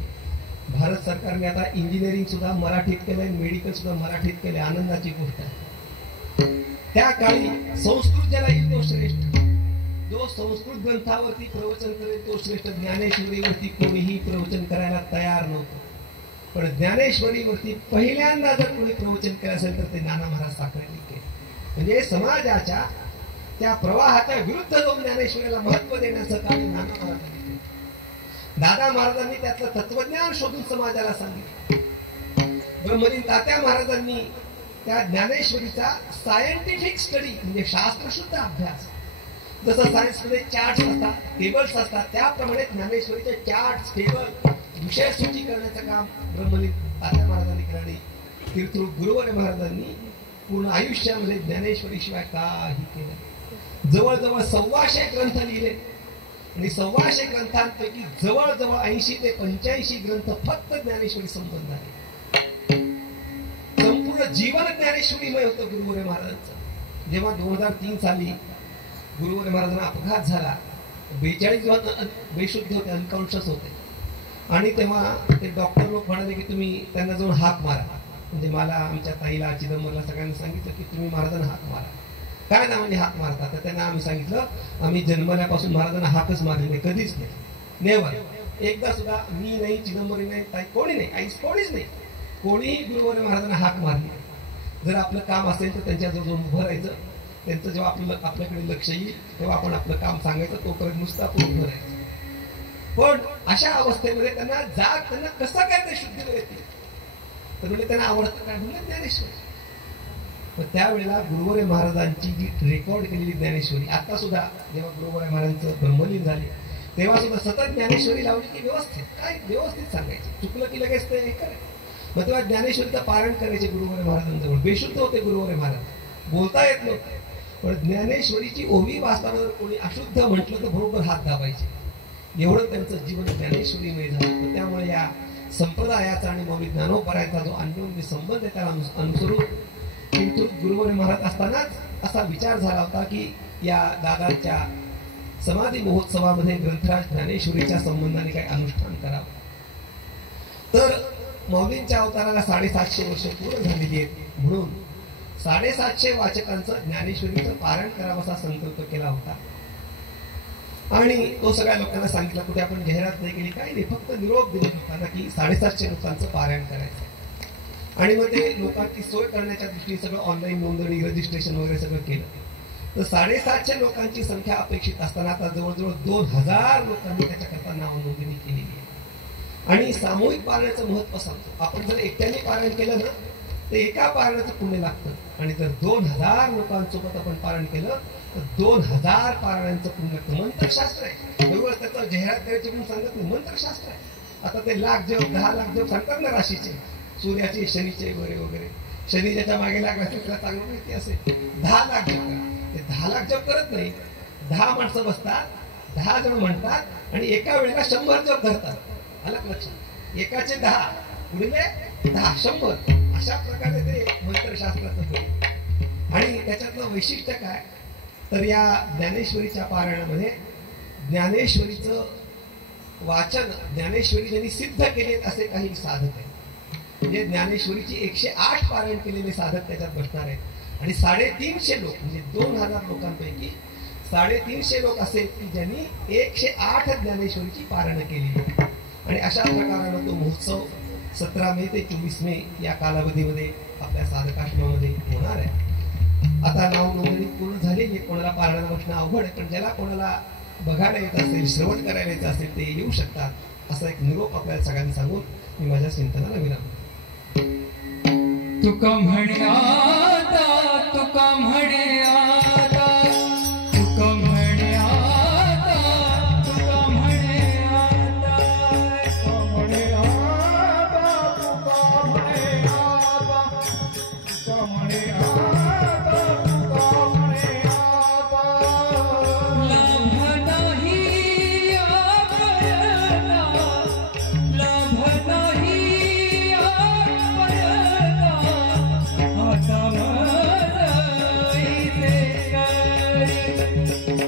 भारत सरकारने आता इंजिनिअरिंग सुद्धा मराठीत केलंय, मेडिकल सुद्धा मराठीत केलंय, आनंदाची गोष्ट आहे. त्या काळी संस्कृत ज्याला येईल तो श्रेष्ठ, जो संस्कृत ग्रंथावरती प्रवचन करेल तो श्रेष्ठ. ज्ञानेश्वरीवरती कोणीही प्रवचन करायला तयार नव्हतं, पण ज्ञानेश्वरीवरती पहिल्यांदा जर कोणी प्रवचन केलं असेल तर ते नाना महाराज साखरेंनी केले. म्हणजे समाजाच्या त्या प्रवाहाच्या विरुद्ध जाऊन ज्ञानेश्वरीला महत्व देण्याचं काम नाना महाराजांनी केलं. दादा महाराजांनी त्यातलं तत्वज्ञान शोधून समाजाला सांगितलं. ब्रह्मलीन तात्या महाराजांनी त्या ज्ञानेश्वरीचा सायंटिफिक स्टडी म्हणजे शास्त्रशुद्ध अभ्यास, जसं सायन्समध्ये चार्ट्स असतात, टेबल्स असतात, त्याप्रमाणे ज्ञानेश्वरीचे चार्ट्स, टेबल, विषय सूची करण्याचं काम ब्रह्मलीन तात्या महाराजांनी केलं. आणि तीर्थरूप गुरुवर महाराजांनी पूर्ण आयुष्यामध्ये ज्ञानेश्वरी शिवाय काही केलं. जवळजवळ 125 ग्रंथ लिहिले आणि 125 ग्रंथांपैकी जवळजवळ 80 ते 85 ग्रंथ फक्त ज्ञानेश्वरी संबंध आहे. संपूर्ण जीवन ज्ञानेश्वरीमय होतं गुरुवरे महाराजांचं. जेव्हा 2003 साली गुरुवरे महाराजांना अपघात झाला, 42 बेशुद्ध होते, अनकॉन्शियस होते आणि तेव्हा ते डॉक्टर लोक म्हणाले की तुम्ही त्यांना जाऊन हाक मारा. म्हणजे मला, आमच्या ताईला, चिदंबरला सगळ्यांनी सांगितलं की तुम्ही महाराजांना हाक मारा. काय नावाने हाक मारतात? तर त्यांना आम्ही सांगितलं, आम्ही जन्मल्यापासून महाराजांना हाकच मारली नाही, कधीच नाही, नेवर. एकदा सुद्धा मी नाही, चिदंबरी नाही, ताई कोणी नाही, आई कोणीच नाही, कोणीही गुरुवरे महाराजांना हाक मारली. जर आपलं काम असेल तर त्यांच्याजवळ जाऊन उभं राहायचं, त्यांचं जेव्हा आपल्याकडे लक्ष येईल तेव्हा आपण आपलं काम सांगायचं, तोपर्यंत नुसतं आपण उभं राहायचं. पण अशा अवस्थेमध्ये त्यांना कसं काय ते शुद्धीवर येते? तर म्हणजे त्यांना आवडतं काय? म्हणजे ज्ञानेश्वरी. पण त्यावेळेला गुरुवरे महाराजांची जी रेकॉर्ड केलेली ज्ञानेश्वरी, आता सुद्धा जेव्हा गुरुवरे महाराजांचं ब्रह्मलीन झाले तेव्हा सुद्धा सतत ज्ञानेश्वरी लावली की व्यवस्थित काय व्यवस्थित सांगायचे, चुकलं की लगेच ते हे करायचं. मग तेव्हा ज्ञानेश्वरीचं पारण करायचे गुरुवरे महाराजांजवळ. बेशुद्ध होते गुरुवरे महाराज, बोलता येत नव्हतं, पण ज्ञानेश्वरीची ओवी वाचताना जर कोणी अशुद्ध म्हटलं तर बरोबर हात दाबायचे. एवढं त्यांचं जीवन ज्ञानेश्वरीमय झालं. तर त्यामुळे या संप्रदायाचा आणि मौलिक ज्ञानोपरायचा जो अन्योन्य संबंध आहे त्याला अनुसरून किंतु गुरुवरे महाराज असतानाच असा विचार झाला होता की या दादांच्या समाधी महोत्सवामध्ये ग्रंथराज ज्ञानेश्वरीच्या संबंधाने काही अनुष्ठान करावं. तर मौलींच्या अवताराला 750 वर्ष पूर्ण झालेली आहेत म्हणून 750 वाचकांचं ज्ञानेश्वरीचं पारायण करावं असा संकल्प केला होता. आणि तो सगळ्या लोकांना सांगितला. कुठे आपण जाहिरात नाही केली, काही नाही, फक्त निरोप दिले लोकांना की 750 लोकांचं पारायण करायचं. आणि मग ते लोकांची सोय करण्याच्या दृष्टीने सगळं ऑनलाईन नोंदणी रजिस्ट्रेशन वगैरे सगळं केलं. तर 750 लोकांची संख्या अपेक्षित असताना आता जवळजवळ 2000 लोकांनी त्याच्याकरता नाव नोंदणी केलेली आहे. आणि सामूहिक पारायणाचं महत्व सांगतो. आपण जर एकट्याने पारायण केलं ना तर एका पारायणाचं पुण्य लागतं, आणि जर 2000 लोकांसोबत आपण पारायण केलं तर 2000 पारायणांचं पुण्य लागतं. मंत्रशास्त्र आहे, एवढंच त्याचं जाहिरात करायची म्हणून सांगत नाही, मंत्रशास्त्र आहे. आता ते लाख जप 10 लाख जप सांगतात ना राशीचे, सूर्याचे शनीचे वगैरे वगैरे. शनी ज्याच्या मागे लागला असेल त्याला चांगलं माहिती असेल. 10 लाख जप करा. ते 10 लाख जप करत नाही, 10 माणसं बसतात, 10 जण म्हणतात आणि एका वेळेला 100 जप धरतात. अलग लक्षात, एकाचे 10 गुणिले 10 100 अशा प्रकारे ते मंत्रशास्त्राचं होईल. आणि त्याच्यातलं वैशिष्ट्य काय तर या ज्ञानेश्वरीच्या पारायणामध्ये ज्ञानेश्वरीचं वाचन ज्ञानेश्वरी ज्यांनी सिद्ध केलेत असे काही साधक आहेत. म्हणजे ज्ञानेश्वरीची 108 पारायण केलेले साधक त्याच्यात बसणार आहेत. आणि 350 लोक म्हणजे 2000 लोकांपैकी 350 लोक असे की ज्यांनी 108 ज्ञानेश्वरीची पारायण केली. आणि अशा प्रकारानं तो महोत्सव 17 मे ते 24 मे या कालावधीमध्ये आपल्या साधकाश्रमामध्ये होणार आहे. आता नाव नोंदणी पूर्ण झालेली, कोणाला पारायणाला बसणं अवघड आहे, पण ज्याला कोणाला बघायला येत असेल, श्रवण करायला येत असेल ते येऊ शकतात. असा एक निरोप आपल्याला सगळ्यांनी सांगून मी माझ्या चिंतनाला विराम. तुका म्हणे आता, तुका म्हणे आता, तुका म्हणे आता, तुका म्हणे आता, तुका म्हणे आता, तुका म्हणे आता, तुका म्हणे आता, तुका म्हणे आता. लाभ नाही या करता, लाभ नाही या करता, आता मजाईचे करी,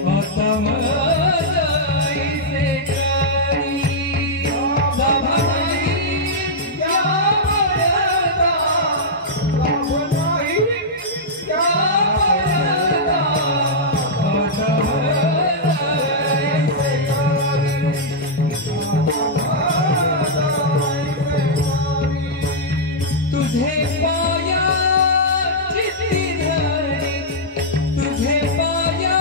आता मजाईचे करी. लाभ नाही या करता, लाभ नाही या करता, आता मजाईचे करी. तुझे पाया चित्ती धरी, तुझे पाया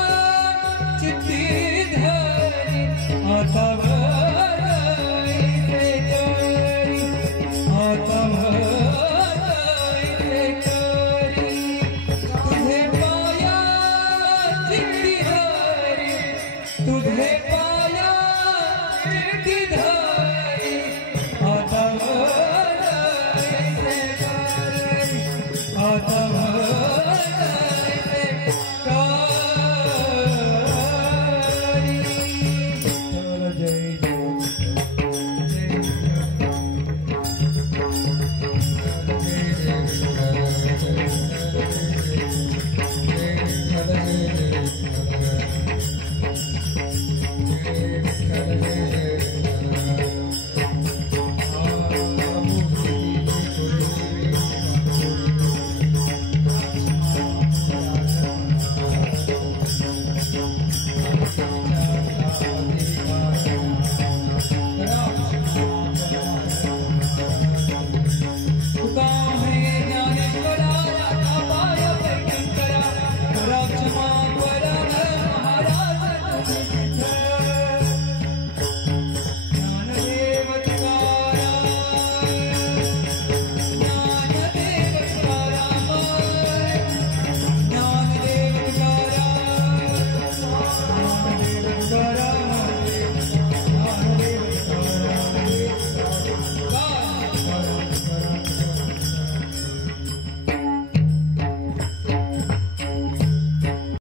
चित्ती धरी, आता मजाईचे करी, आता मजाईचे करी. तुझे पाया चित्ती धरी, तुझे पाया चित्ती धरी,